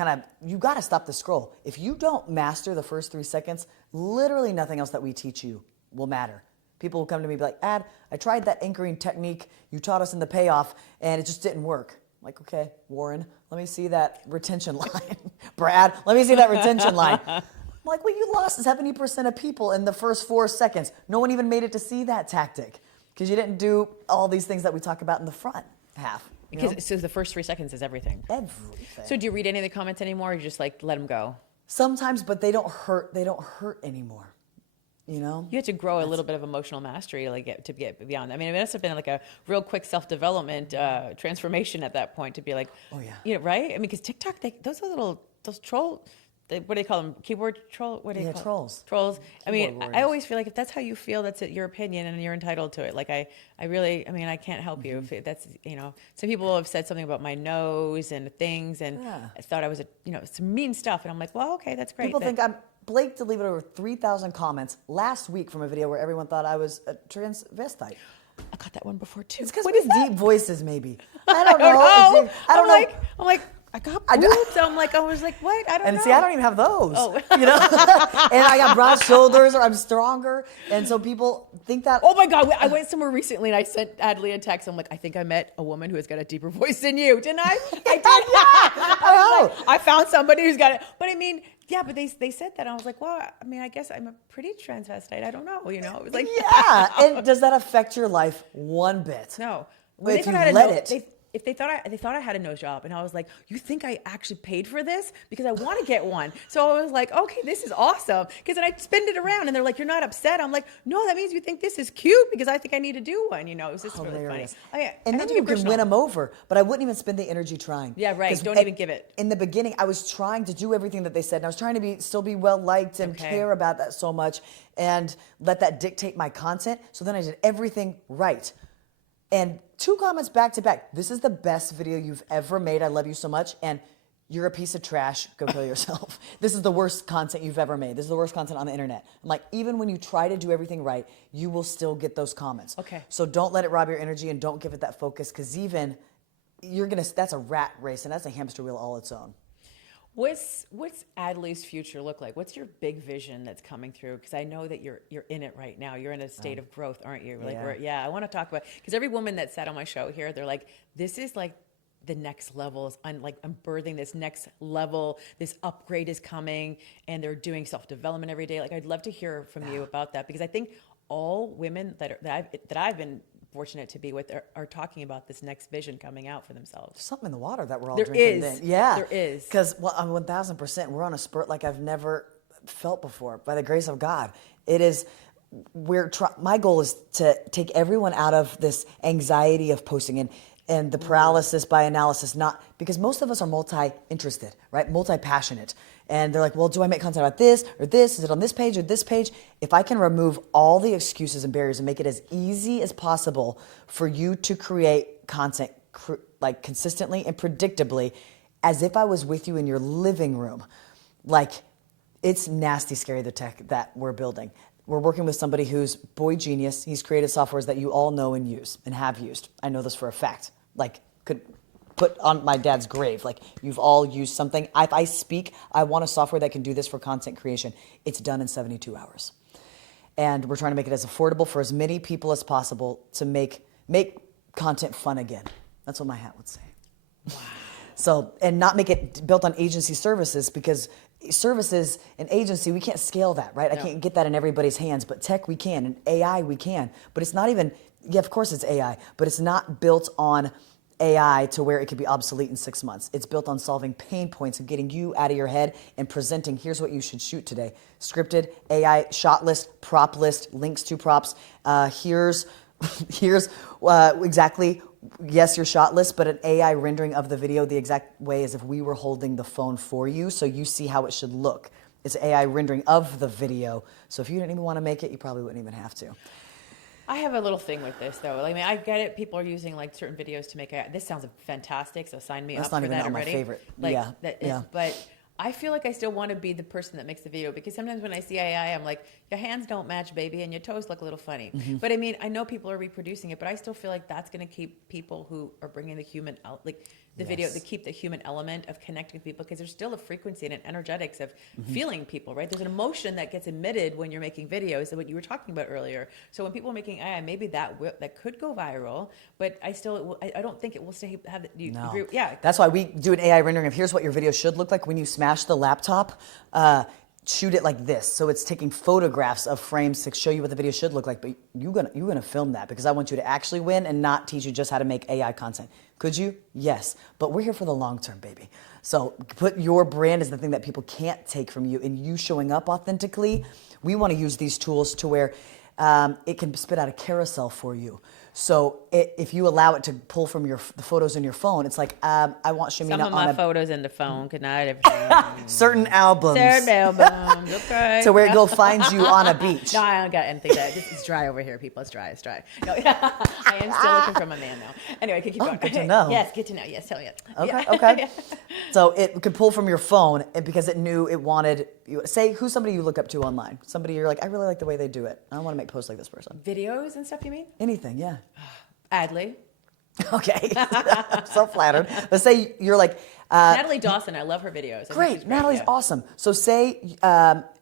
you got to stop the scroll. If you don't master the first 3 seconds, literally nothing else that we teach you will matter. People will come to me and be like, I tried that anchoring technique you taught us in the payoff, and it just didn't work. I'm like, okay, Warren, let me see that retention line. Brad, let me see that retention line. I'm like, well, you lost 70% of people in the first 4 seconds. No one even made it to see that tactic because you didn't do all these things that we talk about in the front half. So the first 3 seconds is everything. Everything. So do you read any of the comments anymore, or you just like let them go? Sometimes, but they don't hurt. They don't hurt anymore. You know, you had to grow a little bit of emotional mastery to get beyond. I mean, it must have been like a real quick self-development transformation at that point to be like, oh yeah, you know, right? I mean, because TikTok, those troll. What do they call them? Keyboard troll? What do you call trolls. Trolls. Keyboard I mean, warriors. I always feel like if that's how you feel, that's your opinion and you're entitled to it. Like I can't help you if that's, you know, some people have said something about my nose and things and I thought I was, some mean stuff. And I'm like, well, okay, that's great. People think Blake deleted over 3,000 comments last week from a video where everyone thought I was a transvestite. I got that one before too. It's because we have deep voices, maybe. I don't know. I don't know. I'm like, I got boobs. I was like, what? I don't know. And see, I don't even have those. Oh. You know? And I got broad shoulders, or I'm stronger. And so people think that. Oh my God. I went somewhere recently and I sent Adley a text. I'm like, I think I met a woman who has got a deeper voice than you. Didn't I? I did. I found somebody who's got it. But I mean, yeah, but they said that. And I was like, well, I mean, I guess I'm a pretty transvestite. I don't know. You know, it was like, yeah. And does that affect your life one bit? No. When if you let it. If they thought I had a nose job, and I was like, you think I actually paid for this because I want to get one? So I was like, okay, this is awesome. Because then I spin it around, and they're like, you're not upset. I'm like, no, that means you think this is cute because I think I need to do one. You know, it was just really funny. Oh, yeah. And then you can win them over, but I wouldn't even spend the energy trying. Yeah, right. Don't even give it. In the beginning, I was trying to do everything that they said, and I was trying to still be well liked and care about that so much, and let that dictate my content. So then I did everything right. And 2 comments back to back. This is the best video you've ever made. I love you so much. And you're a piece of trash. Go kill yourself. This is the worst content you've ever made. This is the worst content on the internet. I'm like, even when you try to do everything right, you will still get those comments. Okay. So don't let it rob your energy and don't give it that focus, because even that's a rat race and that's a hamster wheel all its own. What's Adley's future look like? What's your big vision that's coming through? Because I know that you're in it right now. You're in a state of growth, aren't you? Like, I want to talk about, because every woman that sat on my show here, they're like, this is like the next level. I'm birthing this next level. This upgrade is coming, and they're doing self-development every day. Like, I'd love to hear from you about that, because I think all women that I've been fortunate to be with are talking about this next vision coming out for themselves. There's something in the water that we're all drinking. There is. Yeah. There is. Because 1,000%, we're on a spurt like I've never felt before, by the grace of God. It is, my goal is to take everyone out of this anxiety of posting and the paralysis by analysis, not because most of us are multi-interested, right? Multi-passionate. And they're like, well, do I make content about this or this? Is it on this page or this page? If I can remove all the excuses and barriers and make it as easy as possible for you to create content like consistently and predictably, as if I was with you in your living room. Like, it's nasty scary, the tech that we're building. We're working with somebody who's boy genius. He's created softwares that you all know and use and have used. I know this for a fact. Like, could put on my dad's grave. Like, you've all used something. If I speak, I want a software that can do this for content creation. It's done in 72 hours. And we're trying to make it as affordable for as many people as possible to make content fun again. That's what my hat would say. Wow. So, and not make it built on agency services, because services and agency, we can't scale that, right? No. I can't get that in everybody's hands, but tech we can, and AI we can. But it's not even, yeah, of course it's AI, but it's not built on AI to where it could be obsolete in 6 months. It's built on solving pain points and getting you out of your head and presenting, here's what you should shoot today. Scripted, AI, shot list, prop list, links to props. Here's exactly, yes, your shot list, but an AI rendering of the video the exact way as if we were holding the phone for you, so you see how it should look. It's AI rendering of the video. So if you didn't even want to make it, you probably wouldn't even have to. I have a little thing with this, though. I mean, I get it. People are using like certain videos to make it. This sounds fantastic, so sign me up for that already. That's not even my favorite. Like, yeah. But I feel like I still want to be the person that makes the video, because sometimes when I see AI, I'm like, your hands don't match, baby, and your toes look a little funny. Mm-hmm. But I mean, I know people are reproducing it, but I still feel like that's going to keep people who are bringing the human out, like the video, to keep the human element of connecting with people, because there's still a frequency and an energetics of feeling people, right? There's an emotion that gets emitted when you're making videos, and what you were talking about earlier. So when people are making AI, maybe that could go viral, but I don't think it will stay. No. Agree? Yeah. That's why we do an AI rendering of here's what your video should look like when you smash the laptop. Shoot it like this, so it's taking photographs of frames to show you what the video should look like. But you're gonna film that, because I want you to actually win and not teach you just how to make AI content. Could you? Yes, but we're here for the long term, baby. So put your brand as the thing that people can't take from you, and you showing up authentically. We want to use these tools to where it can spit out a carousel for you. So if you allow it to pull from the photos in your phone, it's like, I want Shamina on some of my photos in the phone. Good night, everything. Certain albums. Okay. So where it go find you on a beach. No, I don't got anything. It's dry over here, people. It's dry. No, I am still looking for my man, though. Anyway, keep going. Good to know. Yes, good to know. Yes, hell yeah. Okay. So it could pull from your phone, because it knew it wanted you. Say who's somebody you look up to online. Somebody you're like, I really like the way they do it. I don't want to make posts like this person. Videos and stuff, you mean? Anything, yeah. Adley. Okay. I'm so flattered. Let's say you're like... Natalie Dawson. I love her videos. Great. Natalie's awesome. So say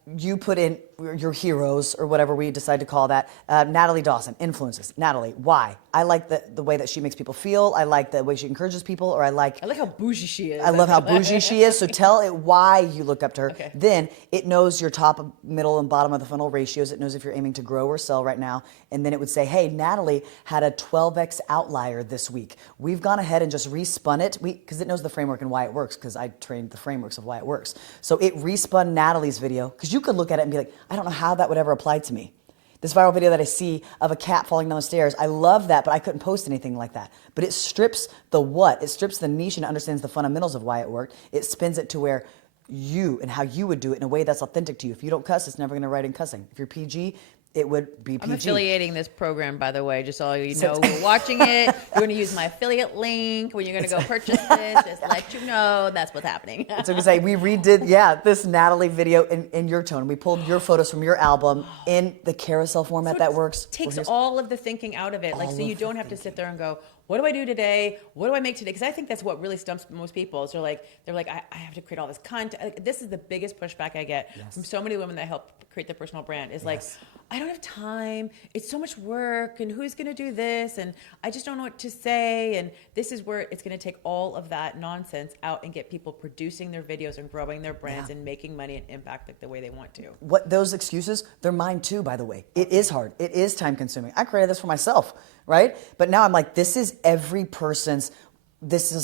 you put in your heroes, or whatever we decide to call that. Natalie Dawson, influences. Natalie, why? I like the way that she makes people feel. I like the way she encourages people, or I like how bougie she is. I love how bougie she is. So tell it why you look up to her. Okay. Then it knows your top, middle, and bottom of the funnel ratios. It knows if you're aiming to grow or sell right now. And then it would say, hey, Natalie had a 12x outlier this week. We've gone ahead and just respun it, because it knows the framework and why it works, because I trained the frameworks of why it works. So it respun Natalie's video, because you could look at it and be like, I don't know how that would ever apply to me. This viral video that I see of a cat falling down the stairs, I love that, but I couldn't post anything like that. But it strips the what, it strips the niche and understands the fundamentals of why it worked. It spins it to where you and how you would do it in a way that's authentic to you. If you don't cuss, it's never going to write in cussing. If you're PG, it would be PG. I'm affiliating this program, by the way, just so you know we're watching it. You're going to use my affiliate link when you're going to go purchase this. Just let you know that's what's happening. So we say we redid, this Natalie video in your tone. We pulled your photos from your album in the carousel format that works. Takes all of the thinking out of it. Like, so you don't have to sit there and go, what do I do today? What do I make today? Because I think that's what really stumps most people. Is they're like, I have to create all this content. Like, this is the biggest pushback I get from so many women that help create their personal brand. Is like, I don't have time. It's so much work, and who's going to do this? And I just don't know what to say. And this is where it's going to take all of that nonsense out and get people producing their videos and growing their brands and making money and impact like the way they want to. What those excuses, they're mine too, by the way. It is hard. It is time consuming. I created this for myself, right? But now I'm like, this is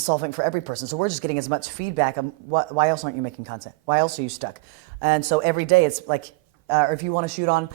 solving for every person. So we're just getting as much feedback on why else aren't you making content? Why else are you stuck? And so every day it's like, or if you want to shoot on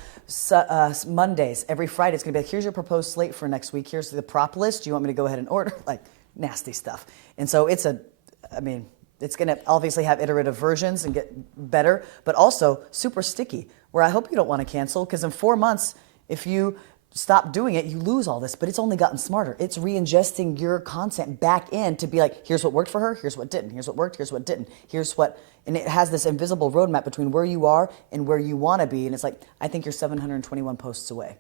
Mondays, every Friday it's going to be like, here's your proposed slate for next week. Here's the prop list. Do you want me to go ahead and order? Like, nasty stuff. And so it's going to obviously have iterative versions and get better, but also super sticky, where I hope you don't want to cancel, because in 4 months, if you stop doing it, you lose all this. But it's only gotten smarter. It's re-ingesting your content back in to be like, here's what worked for her, here's what didn't, here's what worked, here's what didn't, here's what, and it has this invisible roadmap between where you are and where you want to be. And it's like, I think you're 721 posts away.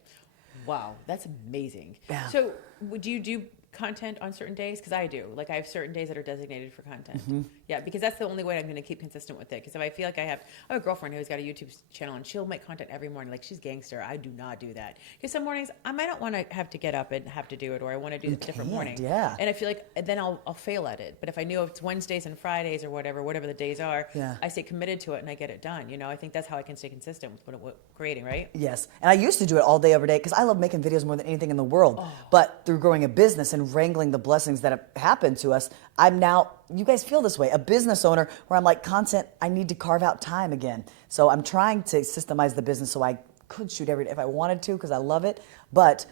Wow, that's amazing. Yeah. So would you do content on certain days? Because I do. Like I have certain days that are designated for content. Yeah, because that's the only way I'm going to keep consistent with it. Because if I feel like I have a girlfriend who's got a YouTube channel and she'll make content every morning, like she's gangster. I do not do that. Because some mornings I might not want to have to get up and have to do it, or I want to do a different morning. Yeah. And I feel like then I'll fail at it. But if I knew it's Wednesdays and Fridays or whatever the days are, I stay committed to it and I get it done. You know, I think that's how I can stay consistent with what creating, right? Yes. And I used to do it all day, every day, because I love making videos more than anything in the world. But through growing a business and wrangling the blessings that have happened to us, I'm now, you guys feel this way, a business owner where I'm like, content, I need to carve out time again. So I'm trying to systemize the business so I could shoot every day if I wanted to, because I love it. But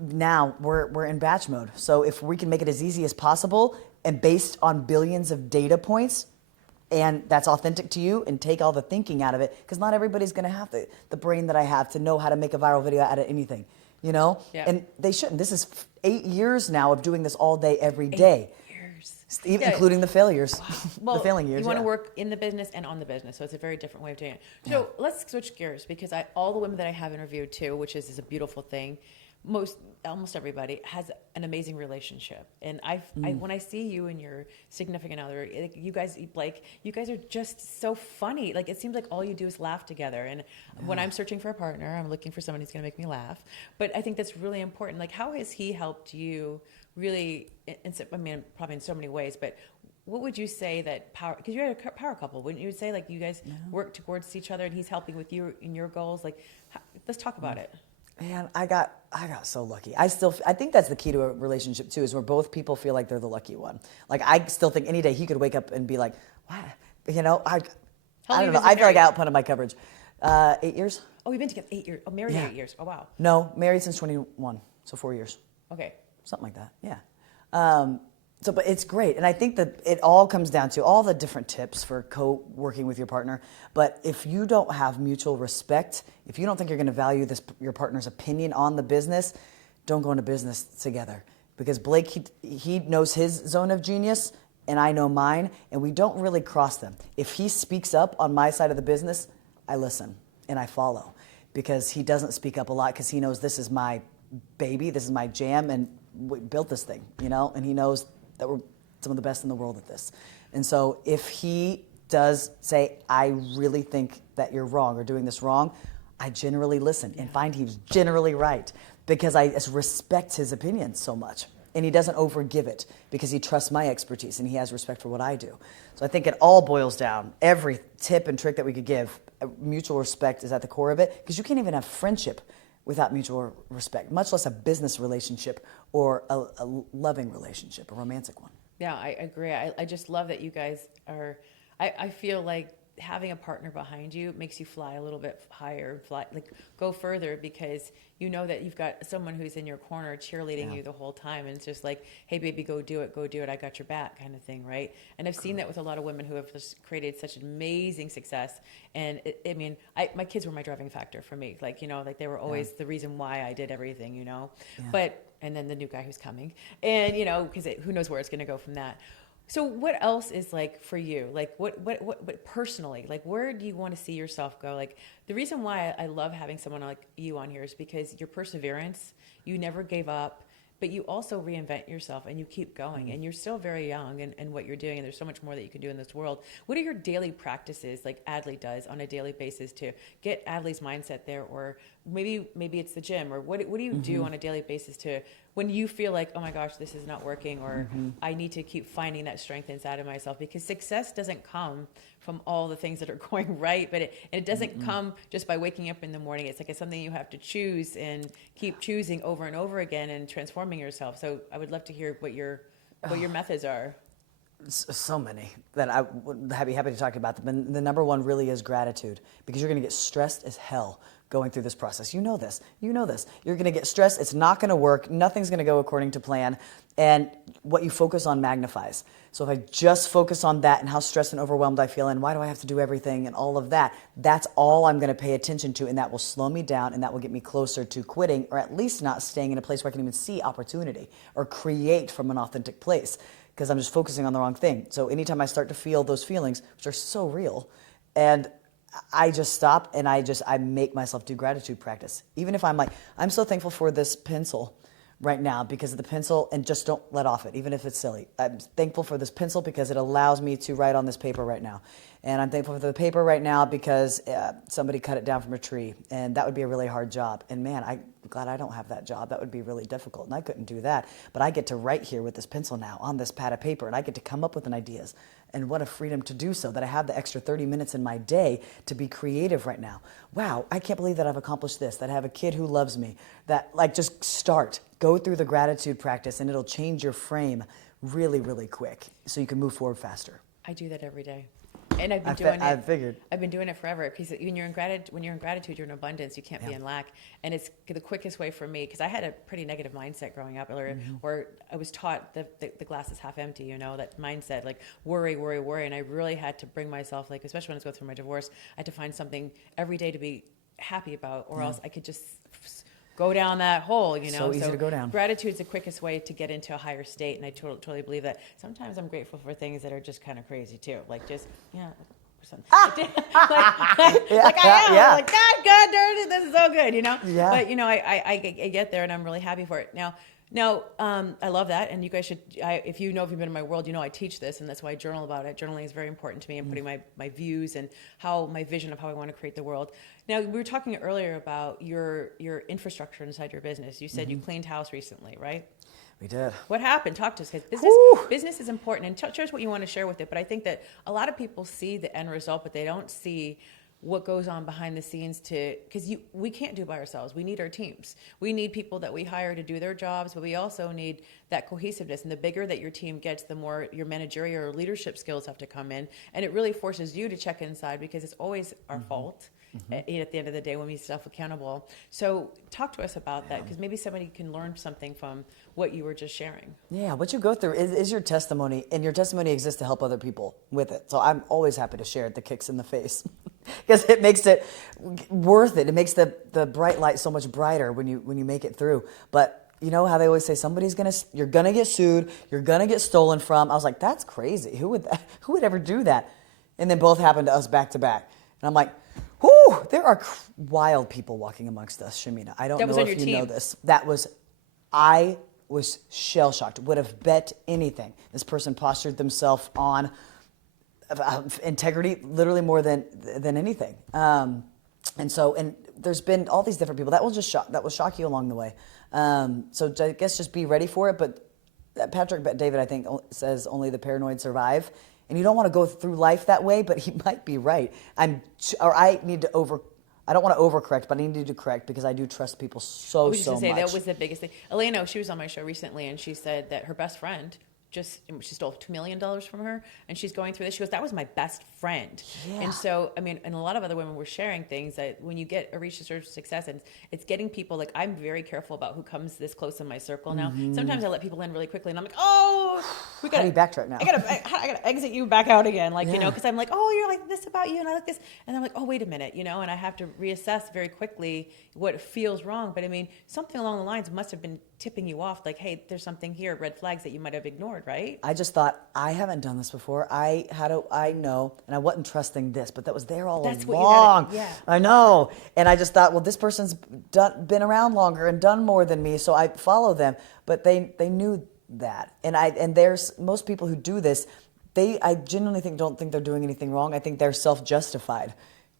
now we're in batch mode. So if we can make it as easy as possible and based on billions of data points, and that's authentic to you, and take all the thinking out of it, because not everybody's going to have the brain that I have to know how to make a viral video out of anything, you know? Yeah. And they shouldn't. This is 8 years now of doing this all day, every day. 8 years. Including the failures, Well, the failing years. You want to work in the business and on the business, so it's a very different way of doing it. So let's switch gears, because all the women that I have interviewed too, which is a beautiful thing, almost everybody has an amazing relationship. And when I see you and your significant other, like you guys, Blake, you guys are just so funny. Like it seems like all you do is laugh together. And when I'm searching for a partner, I'm looking for someone who's going to make me laugh. But I think that's really important. Like how has he helped you really, I mean, probably in so many ways, but what would you say that power, because you're a power couple, wouldn't you say like you guys work towards each other and he's helping with you in your goals? Like, let's talk about it. Man, I got so lucky. I think that's the key to a relationship too, is where both people feel like they're the lucky one. Like I still think any day he could wake up and be like, "What?" You know, I don't know. I feel like I outpunted my coverage. 8 years. Oh, we've been together 8 years. Oh, married 8 years. Oh, wow. No, married since 21, so 4 years. Okay. Something like that. Yeah. But it's great. And I think that it all comes down to all the different tips for co-working with your partner. But if you don't have mutual respect, if you don't think you're going to value your partner's opinion on the business, don't go into business together. Because Blake, he knows his zone of genius and I know mine, and we don't really cross them. If he speaks up on my side of the business, I listen and I follow. Because he doesn't speak up a lot because he knows this is my baby, this is my jam, and we built this thing, you know? And he knows that we're some of the best in the world at this. And so if he does say, I really think that you're wrong or doing this wrong, I generally listen and find he was generally right, because I just respect his opinion so much. And he doesn't overgive it because he trusts my expertise and he has respect for what I do. So I think it all boils down, every tip and trick that we could give, mutual respect is at the core of it, because you can't even have friendship without mutual respect, much less a business relationship or a loving relationship, a romantic one. Yeah, I agree. I just love that you guys are, I feel like having a partner behind you makes you fly a little bit higher, go further, because you know that you've got someone who's in your corner cheerleading you the whole time. And it's just like, hey, baby, go do it, I got your back kind of thing, right? And I've seen that with a lot of women who have just created such amazing success. And my kids were my driving factor for me. Like, you know, like they were always the reason why I did everything, you know? Yeah. And then the new guy who's coming. And, you know, because who knows where it's going to go from that. So what else is like for you? Like what personally, like where do you want to see yourself go? Like the reason why I love having someone like you on here is because your perseverance, you never gave up, but you also reinvent yourself and you keep going, and you're still very young in what you're doing, and there's so much more that you can do in this world. What are your daily practices like Adley does on a daily basis to get Adley's mindset there? Or maybe it's the gym, or what do you do on a daily basis to, when you feel like, oh my gosh, this is not working, or I need to keep finding that strength inside of myself? Because success doesn't come from all the things that are going right, but it doesn't come just by waking up in the morning. It's like it's something you have to choose and keep choosing over and over again and transforming yourself. So I would love to hear what your methods are. So many that I would be happy to talk about them. And the number one really is gratitude, because you're going to get stressed as hell going through this process. You know this. You know this. You're going to get stressed. It's not going to work. Nothing's going to go according to plan. And what you focus on magnifies. So if I just focus on that and how stressed and overwhelmed I feel and why do I have to do everything and all of that, that's all I'm going to pay attention to, and that will slow me down, and that will get me closer to quitting, or at least not staying in a place where I can even see opportunity or create from an authentic place, because I'm just focusing on the wrong thing. So anytime I start to feel those feelings, which are so real, and I just stop and I make myself do gratitude practice. Even if I'm like, I'm so thankful for this pencil right now because of the pencil, and just don't let off it, even if it's silly. I'm thankful for this pencil because it allows me to write on this paper right now. And I'm thankful for the paper right now because somebody cut it down from a tree, and that would be a really hard job. And man, I'm glad I don't have that job. That would be really difficult, and I couldn't do that. But I get to write here with this pencil now on this pad of paper, and I get to come up with an ideas. And what a freedom to do so, that I have the extra 30 minutes in my day to be creative right now. Wow, I can't believe that I've accomplished this, that I have a kid who loves me, that like just start. Go through the gratitude practice, and it'll change your frame really, really quick so you can move forward faster. I do that every day. And I've been doing it. I figured. I've been doing it forever, because when you're in gratitude, you're in abundance. You can't be in lack. And it's the quickest way for me, because I had a pretty negative mindset growing up, or I was taught the glass is half empty. You know, that mindset, like worry, worry, worry. And I really had to bring myself, like, especially when I was going through my divorce, I had to find something every day to be happy about, or else I could just go down that hole, you know. So easy to go down. Gratitude is the quickest way to get into a higher state, and I totally believe that. Sometimes I'm grateful for things that are just kind of crazy too, like just like I am, like God darn it, this is so good, you know. Yeah. But you know, I get there, and I'm really happy for it now. I love that, and you guys should. If you've been in my world, you know I teach this, and that's why I journal about it. Journaling is very important to me, and putting my views and my vision of how I want to create the world. Now, we were talking earlier about your infrastructure inside your business. You said you cleaned house recently, right? We did. What happened? Talk to us, because business is important, and share us what you want to share with it. But I think that a lot of people see the end result, but they don't see what goes on behind the scenes, because we can't do it by ourselves. We need our teams. We need people that we hire to do their jobs, but we also need that cohesiveness. And the bigger that your team gets, the more your managerial or leadership skills have to come in. And it really forces you to check inside, because it's always our fault at the end of the day when we self-accountable. So talk to us about that, because maybe somebody can learn something from what you were just sharing. Yeah, what you go through is your testimony, and your testimony exists to help other people with it. So I'm always happy to share the kicks in the face, because it makes it worth it. It makes the bright light so much brighter when you make it through. But you know how they always say you're gonna get sued, you're gonna get stolen from. I was like, that's crazy. Who would ever do that? And then both happened to us back to back. And I'm like, whoo, there are wild people walking amongst us, Shamina. I don't know if you know this. I was shell-shocked, would have bet anything. This person postured themselves on integrity literally more than anything. And there's been all these different people. That will shock you along the way. So I guess just be ready for it. But Patrick David, I think, says only the paranoid survive. And you don't want to go through life that way, but he might be right. I don't want to overcorrect, but I need to correct, because I do trust people so much. That was the biggest thing. Elena, she was on my show recently, and she said that her best friend she stole $2 million from her, and she's going through this. She goes, that was my best friend. Yeah. And so, I mean, and a lot of other women were sharing things that when you reach a certain success, and it's getting people, like, I'm very careful about who comes this close in my circle now. Sometimes I let people in really quickly, and I'm like, how do you backtrack now? I gotta exit you back out again, like, you know, because I'm like, oh, you're like this about you, and I like this, and I'm like, oh, wait a minute, you know, and I have to reassess very quickly what feels wrong. But I mean, something along the lines must have been tipping you off, like, hey, there's something here, red flags that you might have ignored, right? I just thought, I haven't done this before. How do I know? And I wasn't trusting this, but that was there all along. Yeah. I know. And I just thought, well, this person's been around longer and done more than me, so I follow them. But they knew that. And there's most people who do this, I genuinely don't think they're doing anything wrong. I think they're self-justified,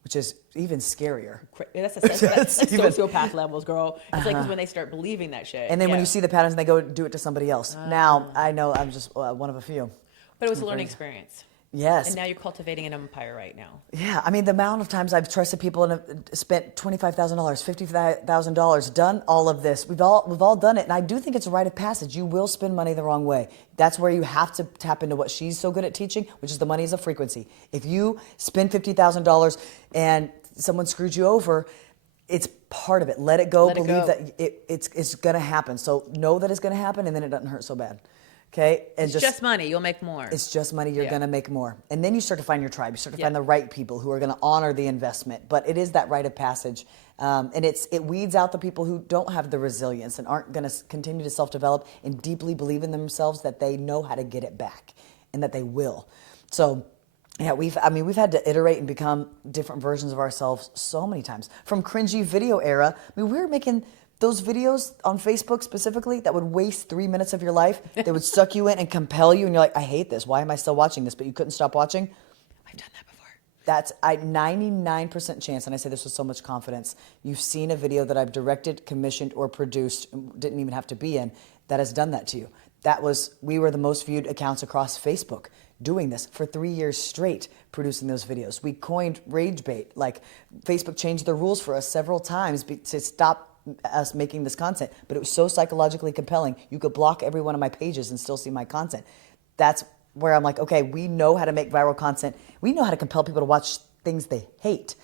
which is even scarier. That's sociopath levels, girl. It's like when they start believing that shit. And then when you see the patterns, they go do it to somebody else. Now, I know I'm just one of a few. But it was a learning experience. Yes. And now you're cultivating an empire right now. Yeah. I mean, the amount of times I've trusted people and have spent $25,000, $50,000, done all of this. We've all done it. And I do think it's a rite of passage. You will spend money the wrong way. That's where you have to tap into what she's so good at teaching, which is the money is a frequency. If you spend $50,000 and someone screwed you over, it's part of it. Let it go. Let it Believe go. that it's going to happen. So know that it's going to happen, and then it doesn't hurt so bad. Okay? And It's just money. You'll make more. It's just money. You're going to make more. And then you start to find your tribe. You start to find the right people who are going to honor the investment. But it is that rite of passage. And it weeds out the people who don't have the resilience and aren't going to continue to self-develop and deeply believe in themselves that they know how to get it back and that they will. So, yeah, we've had to iterate and become different versions of ourselves so many times. From cringy video era, we were making those videos on Facebook specifically that would waste 3 minutes of your life. They would suck you in and compel you, and you're like, I hate this. Why am I still watching this? But you couldn't stop watching. I've done that before. That's a 99% chance, and I say this with so much confidence, you've seen a video that I've directed, commissioned, or produced, didn't even have to be in, that has done that to you. We were the most viewed accounts across Facebook doing this for 3 years straight, producing those videos. We coined rage bait. Like, Facebook changed the rules for us several times to stop us making this content, but it was so psychologically compelling. You could block every one of my pages and still see my content. That's where I'm like, okay, we know how to make viral content. We know how to compel people to watch things they hate.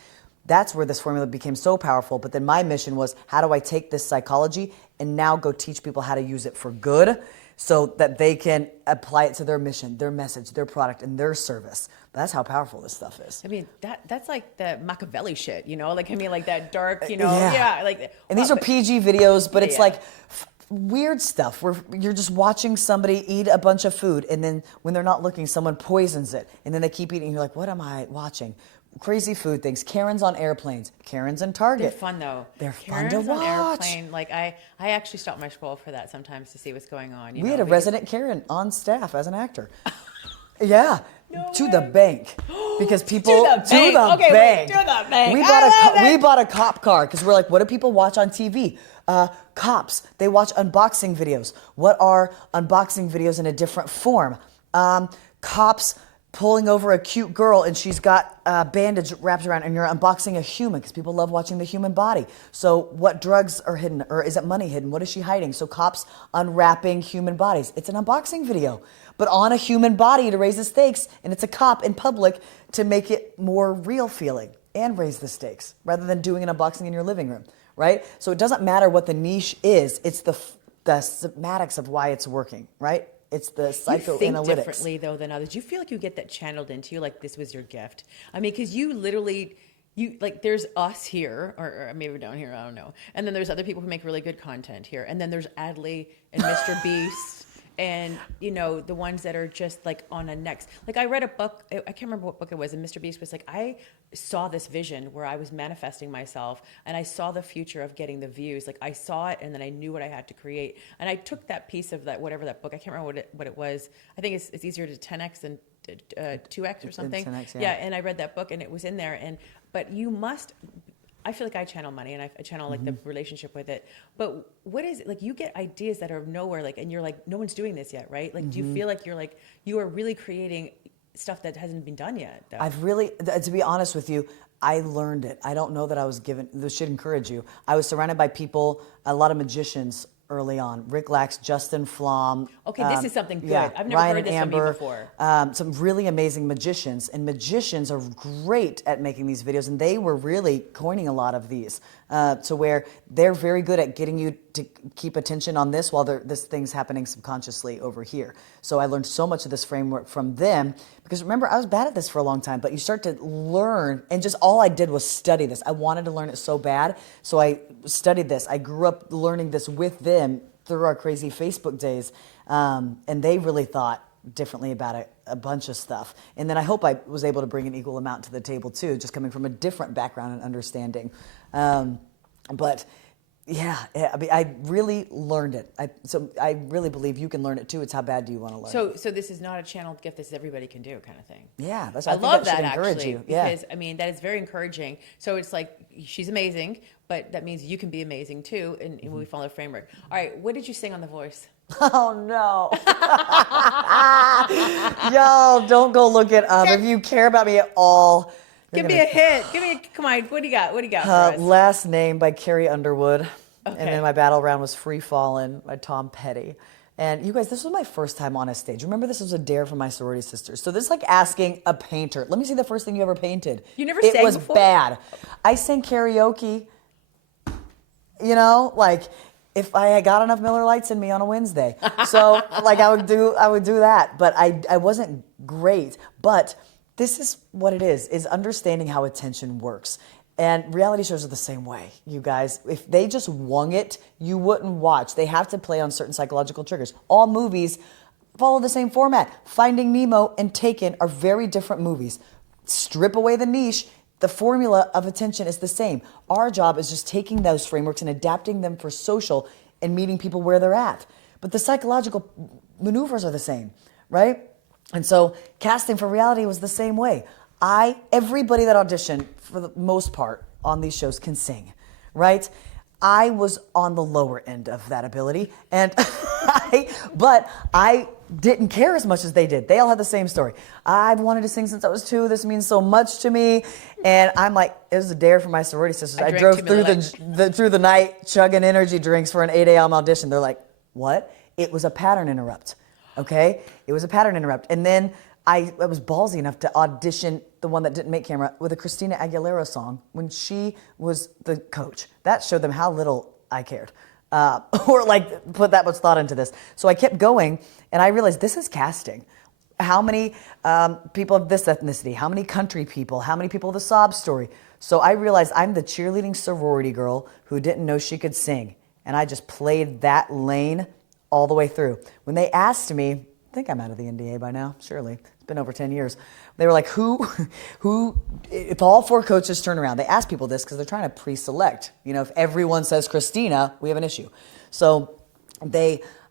That's where this formula became so powerful. But then my mission was, how do I take this psychology and now go teach people how to use it for good so that they can apply it to their mission, their message, their product, and their service. That's how powerful this stuff is. I mean, that's like the Machiavelli shit, you know? Like, I mean, like that dark, you know? Yeah. Like, and these are PG videos, but it's like weird stuff where you're just watching somebody eat a bunch of food, and then when they're not looking, someone poisons it, and then they keep eating, and you're like, what am I watching? Crazy food things. Karens on airplanes. Karens in Target. They're fun though. They're Karens fun to watch. on airplane. Like I actually stop my scroll for that sometimes to see what's going on. We had a resident Karen on staff as an actor. Yeah. To the bank. Because people to the bank. We bought a cop car because we're like, what do people watch on TV? Cops. They watch unboxing videos. What are unboxing videos in a different form? Cops pulling over a cute girl and she's got a bandage wrapped around, and you're unboxing a human because people love watching the human body. So what drugs are hidden, or is it money hidden? What is she hiding? So cops unwrapping human bodies. It's an unboxing video, but on a human body to raise the stakes, and it's a cop in public to make it more real feeling and raise the stakes rather than doing an unboxing in your living room, right? So it doesn't matter what the niche is. It's the semantics of why it's working, right? It's the psychoanalytics. You think differently, though, than others. You feel like you get that channeled into you, like this was your gift. I mean, because you literally, like, there's us here, or maybe down here, I don't know. And then there's other people who make really good content here. And then there's Adley and Mr. Beast. And, you know, the ones that are just like on a next, like I read a book, I can't remember what book it was, and Mr. Beast was like, I saw this vision where I was manifesting myself and I saw the future of getting the views. Like I saw it and then I knew what I had to create. And I took that piece of that, whatever that book, I can't remember what it was. I think it's easier to 10X than 2X or something. 10X, yeah. And I read that book and it was in there. But you must, I feel like I channel money and I channel like the relationship with it. But what is it? Like you get ideas that are nowhere, like, and you're like, no one's doing this yet, right? Like, do you feel like you are really creating stuff that hasn't been done yet, though? I've really, to be honest with you, I learned it. I don't know that I was given, this should encourage you. I was surrounded by people, a lot of magicians early on. Rick Lax, Justin Flom. Okay, this is something good. Yeah, I've never Ryan heard this Amber, from you before. Some really amazing magicians. And magicians are great at making these videos. And they were really coining a lot of these to where they're very good at getting you to keep attention on this while this thing's happening subconsciously over here. So I learned so much of this framework from them. Because remember, I was bad at this for a long time, but you start to learn, and just all I did was study this. I wanted to learn it so bad, so I studied this. I grew up learning this with them through our crazy Facebook days, and they really thought differently about a bunch of stuff. And then I hope I was able to bring an equal amount to the table too, just coming from a different background and understanding. But yeah, I mean, I really learned it. So I really believe you can learn it too. It's how bad do you want to learn? So this is not a channeled gift. This is everybody can do kind of thing. Yeah, that's. I love that encourage actually, you. Yeah. Because I mean that is very encouraging. So it's like she's amazing, but that means you can be amazing too, and we follow the framework. All right, what did you sing on The Voice? Oh no! Y'all, don't go look it up. If you care about me at all. Give me a hit. Come on. What do you got? What do you got for us? Last Name by Carrie Underwood. Okay. And then my battle round was Free Fallin' by Tom Petty. And you guys, this was my first time on a stage. Remember, this was a dare from my sorority sisters. So this is like asking a painter, let me see the first thing you ever painted. You never sang before? It was before? bad. I sang karaoke you know, like if I had got enough Miller Lights in me on a Wednesday. So like I would do that, but I wasn't great. But this is what it is understanding how attention works. And reality shows are the same way, you guys. If they just wung it, you wouldn't watch. They have to play on certain psychological triggers. All movies follow the same format. Finding Nemo and Taken are very different movies. Strip away the niche, the formula of attention is the same. Our job is just taking those frameworks and adapting them for social and meeting people where they're at. But the psychological maneuvers are the same, right? And so casting for reality was the same way. Everybody that auditioned, for the most part, on these shows can sing, right? I was on the lower end of that ability, but I didn't care as much as they did. They all had the same story. I've wanted to sing since I was 2. This means so much to me. And I'm like, it was a dare for my sorority sisters. I drove through the night chugging energy drinks for an 8 a.m. audition. They're like, what? It was a pattern interrupt, okay? It was a pattern interrupt. And then I was ballsy enough to audition the one that didn't make camera with a Christina Aguilera song when she was the coach. That showed them how little I cared. Or like put that much thought into this. So I kept going and I realized this is casting. How many people of this ethnicity? How many country people? How many people of the sob story? So I realized I'm the cheerleading sorority girl who didn't know she could sing. And I just played that lane all the way through. When they asked me, I think I'm out of the NDA by now, surely. It's been over 10 years. They were like, who, if all 4 coaches turn around, they ask people this because they're trying to pre-select. You know, if everyone says Christina, we have an issue. So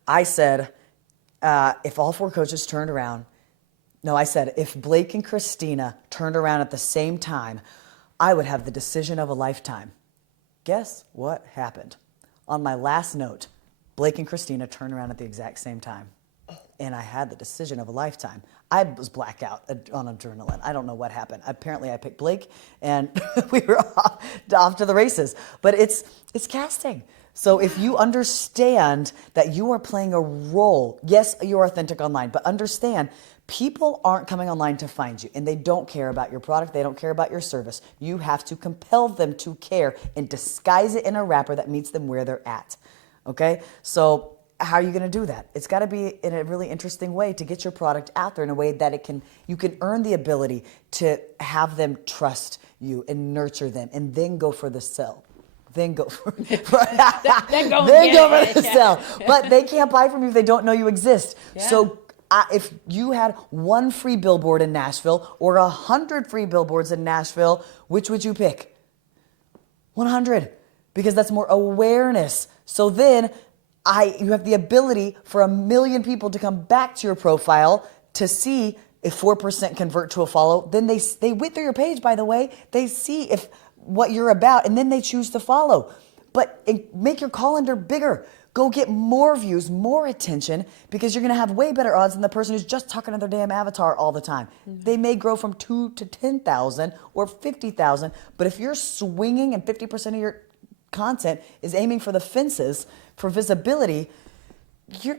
I said, if all 4 coaches turned around, I said, if Blake and Christina turned around at the same time, I would have the decision of a lifetime. Guess what happened? On my last note, Blake and Christina turned around at the exact same time. And I had the decision of a lifetime. I was blackout on adrenaline. I don't know what happened. Apparently I picked Blake and we were off to the races. But it's casting. So if you understand that you are playing a role, yes, you're authentic online, but understand people aren't coming online to find you and they don't care about your product. They don't care about your service. You have to compel them to care and disguise it in a wrapper that meets them where they're at. Okay? So how are you going to do that? It's got to be in a really interesting way to get your product out there in a way that you can earn the ability to have them trust you and nurture them and then go for the sell. Then go for the sell. But they can't buy from you if they don't know you exist. Yeah. So if you had 1 free billboard in Nashville or 100 free billboards in Nashville, which would you pick? 100, because that's more awareness. So then you have the ability for 1 million people to come back to your profile to see if 4% convert to a follow. Then they went through your page, by the way. They see if what you're about, and then they choose to follow. But make your calendar bigger. Go get more views, more attention, because you're going to have way better odds than the person who's just talking to their damn avatar all the time. Mm-hmm. They may grow from 2 to 10,000 or 50,000, but if you're swinging and 50% of your content is aiming for the fences for visibility,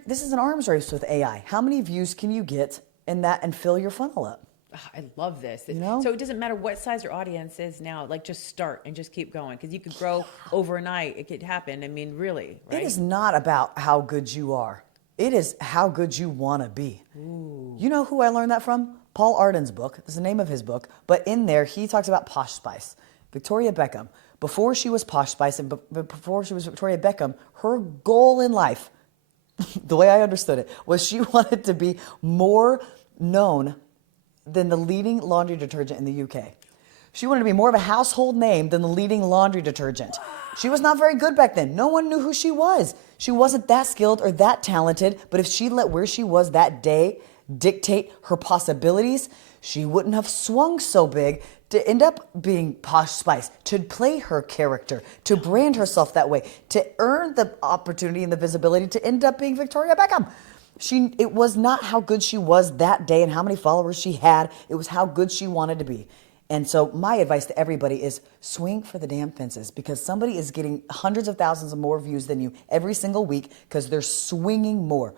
this is an arms race with AI. How many views can you get in that and fill your funnel up? Oh, I love this. You know? So it doesn't matter what size your audience is now, like just start and just keep going because you could grow overnight. It could happen. I mean, really, right? It is not about how good you are. It is how good you want to be. Ooh. You know who I learned that from? Paul Arden's book. That's the name of his book. But in there, he talks about Posh Spice. Victoria Beckham. Before she was Posh Spice and before she was Victoria Beckham, her goal in life, the way I understood it, was she wanted to be more known than the leading laundry detergent in the UK. She wanted to be more of a household name than the leading laundry detergent. She was not very good back then. No one knew who she was. She wasn't that skilled or that talented, but if she let where she was that day dictate her possibilities, she wouldn't have swung so big to end up being Posh Spice, to play her character, to brand herself that way, to earn the opportunity and the visibility to end up being Victoria Beckham. It was not how good she was that day and how many followers she had. It was how good she wanted to be. And so my advice to everybody is swing for the damn fences because somebody is getting hundreds of thousands of more views than you every single week because they're swinging more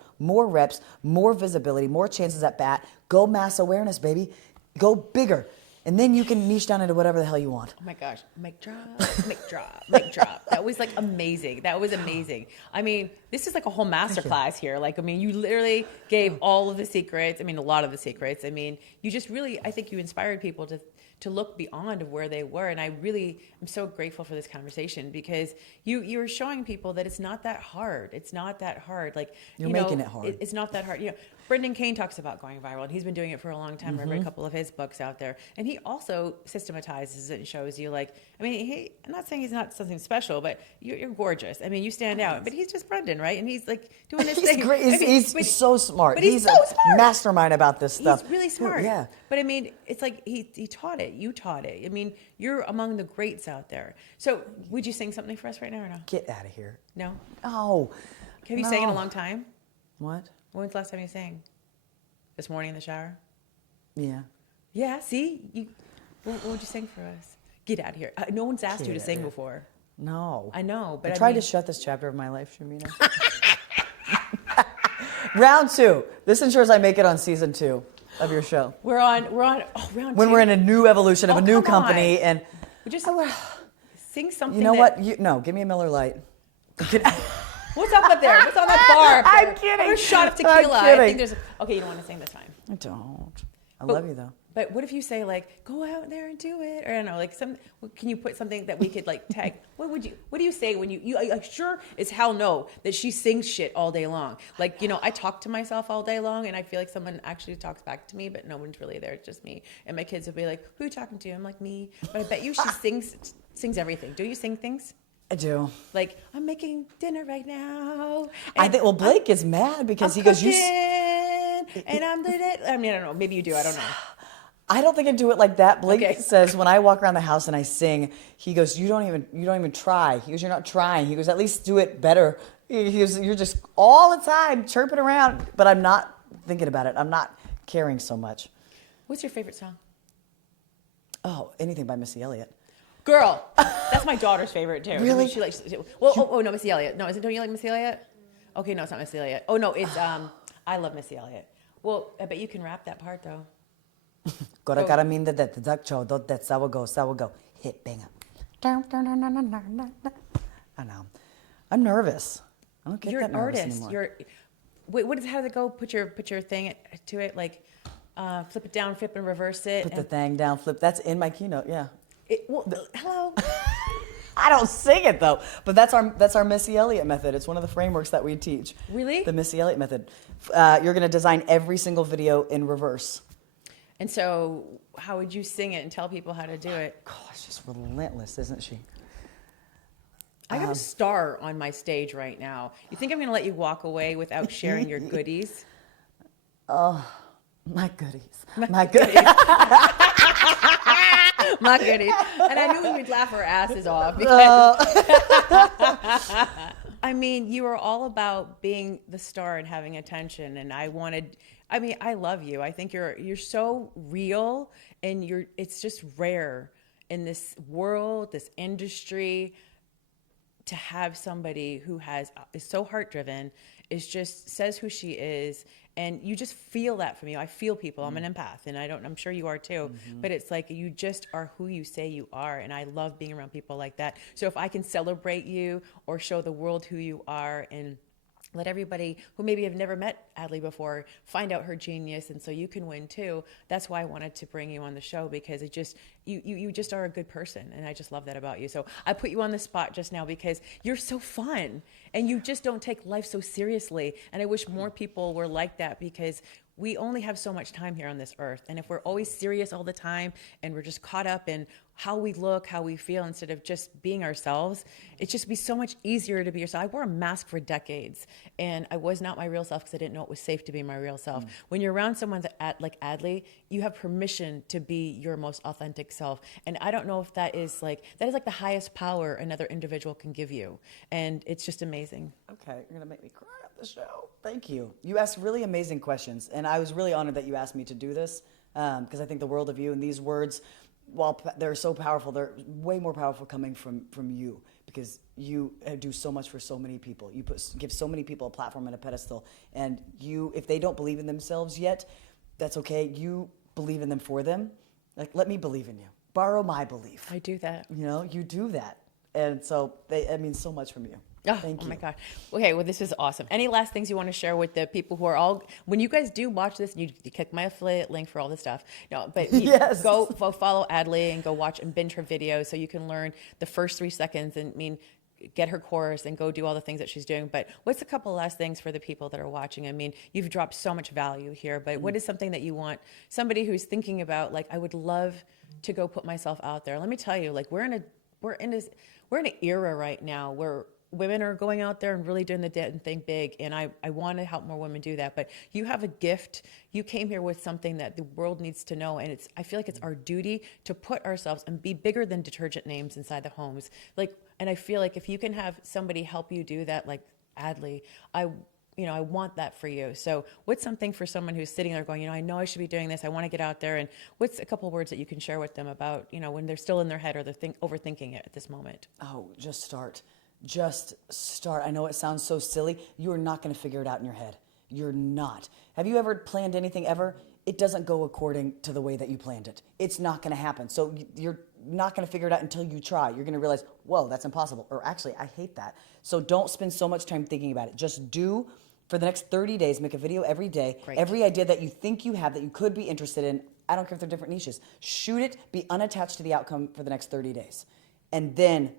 reps, more visibility, more chances at bat. Go mass awareness, baby. Go bigger. And then you can niche down into whatever the hell you want. Oh my gosh. Mic drop, mic drop, mic drop. That was like amazing. That was amazing. I mean, this is like a whole masterclass here. Like, I mean, you literally gave all of the secrets. I mean, a lot of the secrets. I mean, you just really, I think you inspired people to look beyond of where they were. And I really am so grateful for this conversation because you're showing people that it's not that hard. It's not that hard. Like, you're making it hard. It's not that hard. You know, Brendan Kane talks about going viral, and he's been doing it for a long time. I read a couple of his books out there, and he also systematizes it and shows you, like, I mean, I'm not saying he's not something special, but you're gorgeous. I mean, you stand out. But he's just Brendan, right? And he's like doing this thing. Great. He's so smart. But he's so smart. A mastermind about this stuff. He's really smart. Yeah. But I mean, it's like he taught it. You taught it. I mean, you're among the greats out there. So would you sing something for us right now or no? Get out of here. No? Oh. Have you sang in a long time? What? When was the last time you sang? This morning in the shower? Yeah. Yeah, see? What would you sing for us? Get out of here. No one's asked you to sing before. No. I know, but I tried to shut this chapter of my life, Shamina. Round 2. This ensures I make it on season 2 of your show. We're on round 2. When we're in a new evolution of a new company and we just sing something. You know what? No, give me a Miller Lite. What's up there? What's on that bar? I'm kidding. A shot of tequila. I think there's. Okay, you don't want to sing this time. I don't. I love you though. But what if you say like, go out there and do it, or I don't know, like can you put something that we could like tag? What do you say when you sure as hell know that she sings shit all day long? Like, you know, I talk to myself all day long, and I feel like someone actually talks back to me, but no one's really there. It's just me. And my kids will be like, who are you talking to? I'm like, me. But I bet you she sings everything. Do you sing things? I do. Like, I'm making dinner right now. I think, Blake is mad because he goes, and I'm doing it. I mean, I don't know. Maybe you do. I don't know. I don't think I do it like that. Blake says when I walk around the house and I sing, he goes, you don't even try. He goes, you're not trying. He goes, at least do it better. He goes, you're just all the time chirping around, but I'm not thinking about it. I'm not caring so much. What's your favorite song? Oh, anything by Missy Elliott. Girl, that's my daughter's favorite too. Really? She likes. Well, no, Missy Elliott. No, don't you like Missy Elliott? Okay, no, it's not Missy Elliott. Oh no, it's I love Missy Elliott. Well, I bet you can rap that part though. Go. Hit banger. I know. I'm nervous. I don't get You're that an nervous artist. anymore. How does it go? Put your thing to it, like flip it down, flip and reverse it. Put the thing down, flip. That's in my keynote. Yeah. Hello. I don't sing it though, but that's our Missy Elliott method. It's one of the frameworks that we teach. Really? The Missy Elliott method. You're going to design every single video in reverse. And so, how would you sing it and tell people how to do it? Gosh, just relentless, isn't she? I have a star on my stage right now. You think I'm going to let you walk away without sharing your goodies? Oh, my goodies. My goodies. My goodies. And I knew we'd laugh our asses off. Because I mean, you were all about being the star and having attention. And I love you. I think you're so real, and it's just rare in this world, this industry, to have somebody who is so heart driven, says who she is, and you just feel that from you. I feel people. I'm an empath, and I'm sure you are too. Mm-hmm. But it's like you just are who you say you are, and I love being around people like that. So if I can celebrate you or show the world who you are, and let everybody who maybe have never met Adley before find out her genius, and so you can win too. That's why I wanted to bring you on the show, because you just are a good person, and I just love that about you. So I put you on the spot just now because you're so fun, and you just don't take life so seriously. And I wish more people were like that, because we only have so much time here on this earth. And if we're always serious all the time and we're just caught up in how we look, how we feel, instead of just being ourselves, it'd just be so much easier to be yourself. I wore a mask for decades, and I was not my real self because I didn't know it was safe to be my real self. When you're around someone like Adley, you have permission to be your most authentic self. And I don't know if that is like the highest power another individual can give you. And it's just amazing. Okay, you're gonna make me cry on the show. Thank you. You asked really amazing questions, and I was really honored that you asked me to do this, because I think the world of you, and these words, while they're so powerful, they're way more powerful coming from you, because you do so much for so many people. You give so many people a platform and a pedestal, and if they don't believe in themselves yet, that's okay. You believe in them for them, Like, let me believe in you. Borrow my belief. I do that. You know, you do that. And so it means so much from you. Thank you. Oh my God. Okay, well, this is awesome. Any last things you want to share with the people who are all, when you guys do watch this, and you click my affiliate link for all this stuff. No, but Yes. go follow Adley and go watch and binge her videos so you can learn the first 3 seconds and get her course and go do all the things that she's doing. But what's a couple last things for the people that are watching? I mean, you've dropped so much value here, but what is something that you want somebody who's thinking about, like, I would love to go put myself out there? Let me tell you, like, we're in an era right now where women are going out there and really doing the damn thing big, and I want to help more women do that. But you have a gift. You came here with something that the world needs to know, and I feel like it's our duty to put ourselves and be bigger than detergent names inside the homes. Like, and I feel like if you can have somebody help you do that, like Adley, I want that for you. So what's something for someone who's sitting there going, I know I should be doing this. I want to get out there. And what's a couple words that you can share with them about, when they're still in their head or they're overthinking it at this moment? Oh, just start. Just start. I know it sounds so silly. You are not going to figure it out in your head. You're not. Have you ever planned anything ever? It doesn't go according to the way that you planned it. It's not going to happen. So you're not going to figure it out until you try. You're going to realize, whoa, that's impossible. Or actually, I hate that. So don't spend so much time thinking about it. Just do for the next 30 days, make a video every day. Great. Every idea that you think you have that you could be interested in, I don't care if they're different niches. Shoot it, be unattached to the outcome for the next 30 days. And then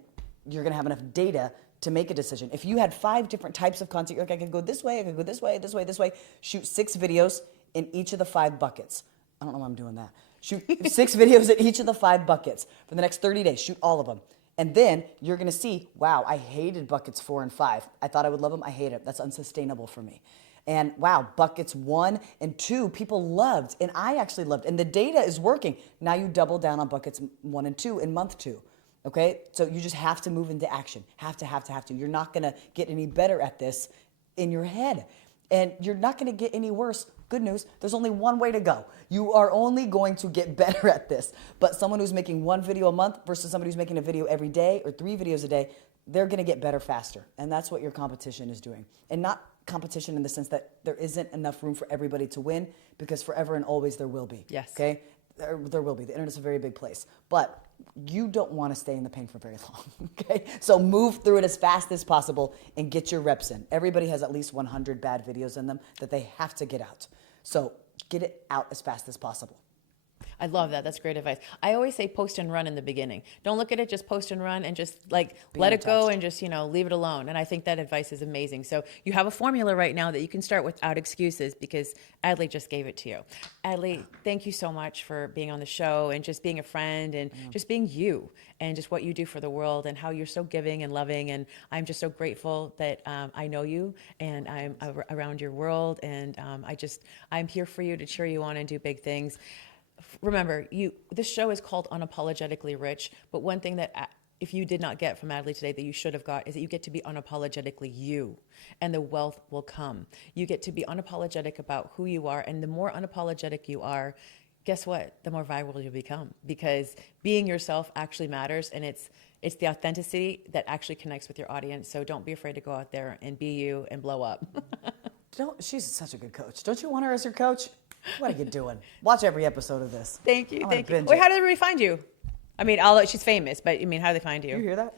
you're going to have enough data to make a decision. If you had 5 different types of content, you're like, I could go this way, I could go this way, this way, this way. Shoot 6 videos in each of the 5 buckets. I don't know why I'm doing that. Shoot 6 videos in each of the 5 buckets for the next 30 days. Shoot all of them. And then you're going to see, wow, I hated buckets 4 and 5. I thought I would love them. I hate it. That's unsustainable for me. And wow, buckets 1 and 2, people loved. And I actually loved. And the data is working. Now you double down on buckets 1 and 2 in month 2. Okay, so you just have to move into action. Have to. You're not gonna get any better at this in your head. And you're not gonna get any worse. Good news, there's only one way to go. You are only going to get better at this. But someone who's making 1 video a month versus somebody who's making a video every day or 3 videos a day, they're gonna get better faster. And that's what your competition is doing. And not competition in the sense that there isn't enough room for everybody to win, because forever and always there will be. Yes. Okay? There will be. The internet's a very big place. But you don't want to stay in the pain for very long, okay? So move through it as fast as possible and get your reps in. Everybody has at least 100 bad videos in them that they have to get out. So get it out as fast as possible. I love that. That's great advice. I always say post and run in the beginning. Don't look at it, just post and run and just let it go and just, leave it alone. And I think that advice is amazing. So you have a formula right now that you can start without excuses, because Adley just gave it to you. Adley, thank you so much for being on the show and just being a friend and just being you and just what you do for the world and how you're so giving and loving. And I'm just so grateful that I know you and I'm around your world. And I'm here for you to cheer you on and do big things. Remember, this show is called Unapologetically Rich, but one thing that if you did not get from Adley today that you should have got is that you get to be unapologetically you, and the wealth will come. You get to be unapologetic about who you are, and the more unapologetic you are, guess what? The more viral you'll become, because being yourself actually matters, and it's the authenticity that actually connects with your audience. So don't be afraid to go out there and be you and blow up. She's such a good coach. Don't you want her as your coach? What are you doing? Watch every episode of this. Thank you. Wait, how did everybody find you? I mean, she's famous, but how do they find you? You hear that?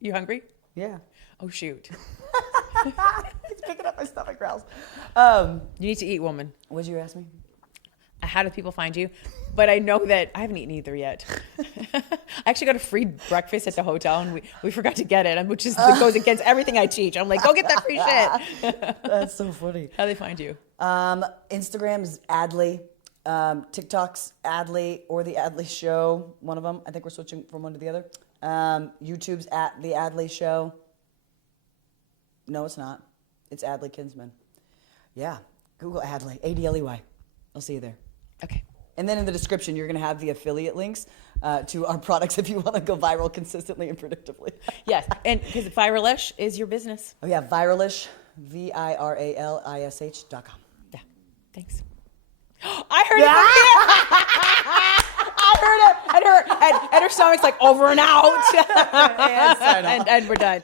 You hungry? Yeah. Oh, shoot. He's picking up my stomach growls. You need to eat, woman. What did you ask me? How do people find you? But I know that I haven't eaten either yet. I actually got a free breakfast at the hotel, and we forgot to get it, which goes against everything I teach. I'm like, go get that free shit. That's so funny. How do they find you? Instagram is Adley. TikTok's Adley or The Adley Show, one of them. I think we're switching from one to the other. YouTube's at The Adley Show. No, it's not. It's Adley Kinsman. Yeah, Google Adley, A-D-L-E-Y. I'll see you there. Okay. And then in the description, you're going to have the affiliate links to our products if you want to go viral consistently and predictably. Yes, and because Viralish is your business. Oh, yeah, Viralish, Viralish.com. Yeah, thanks. I heard it from here. I heard it. And her stomach's like over and out. And we're done.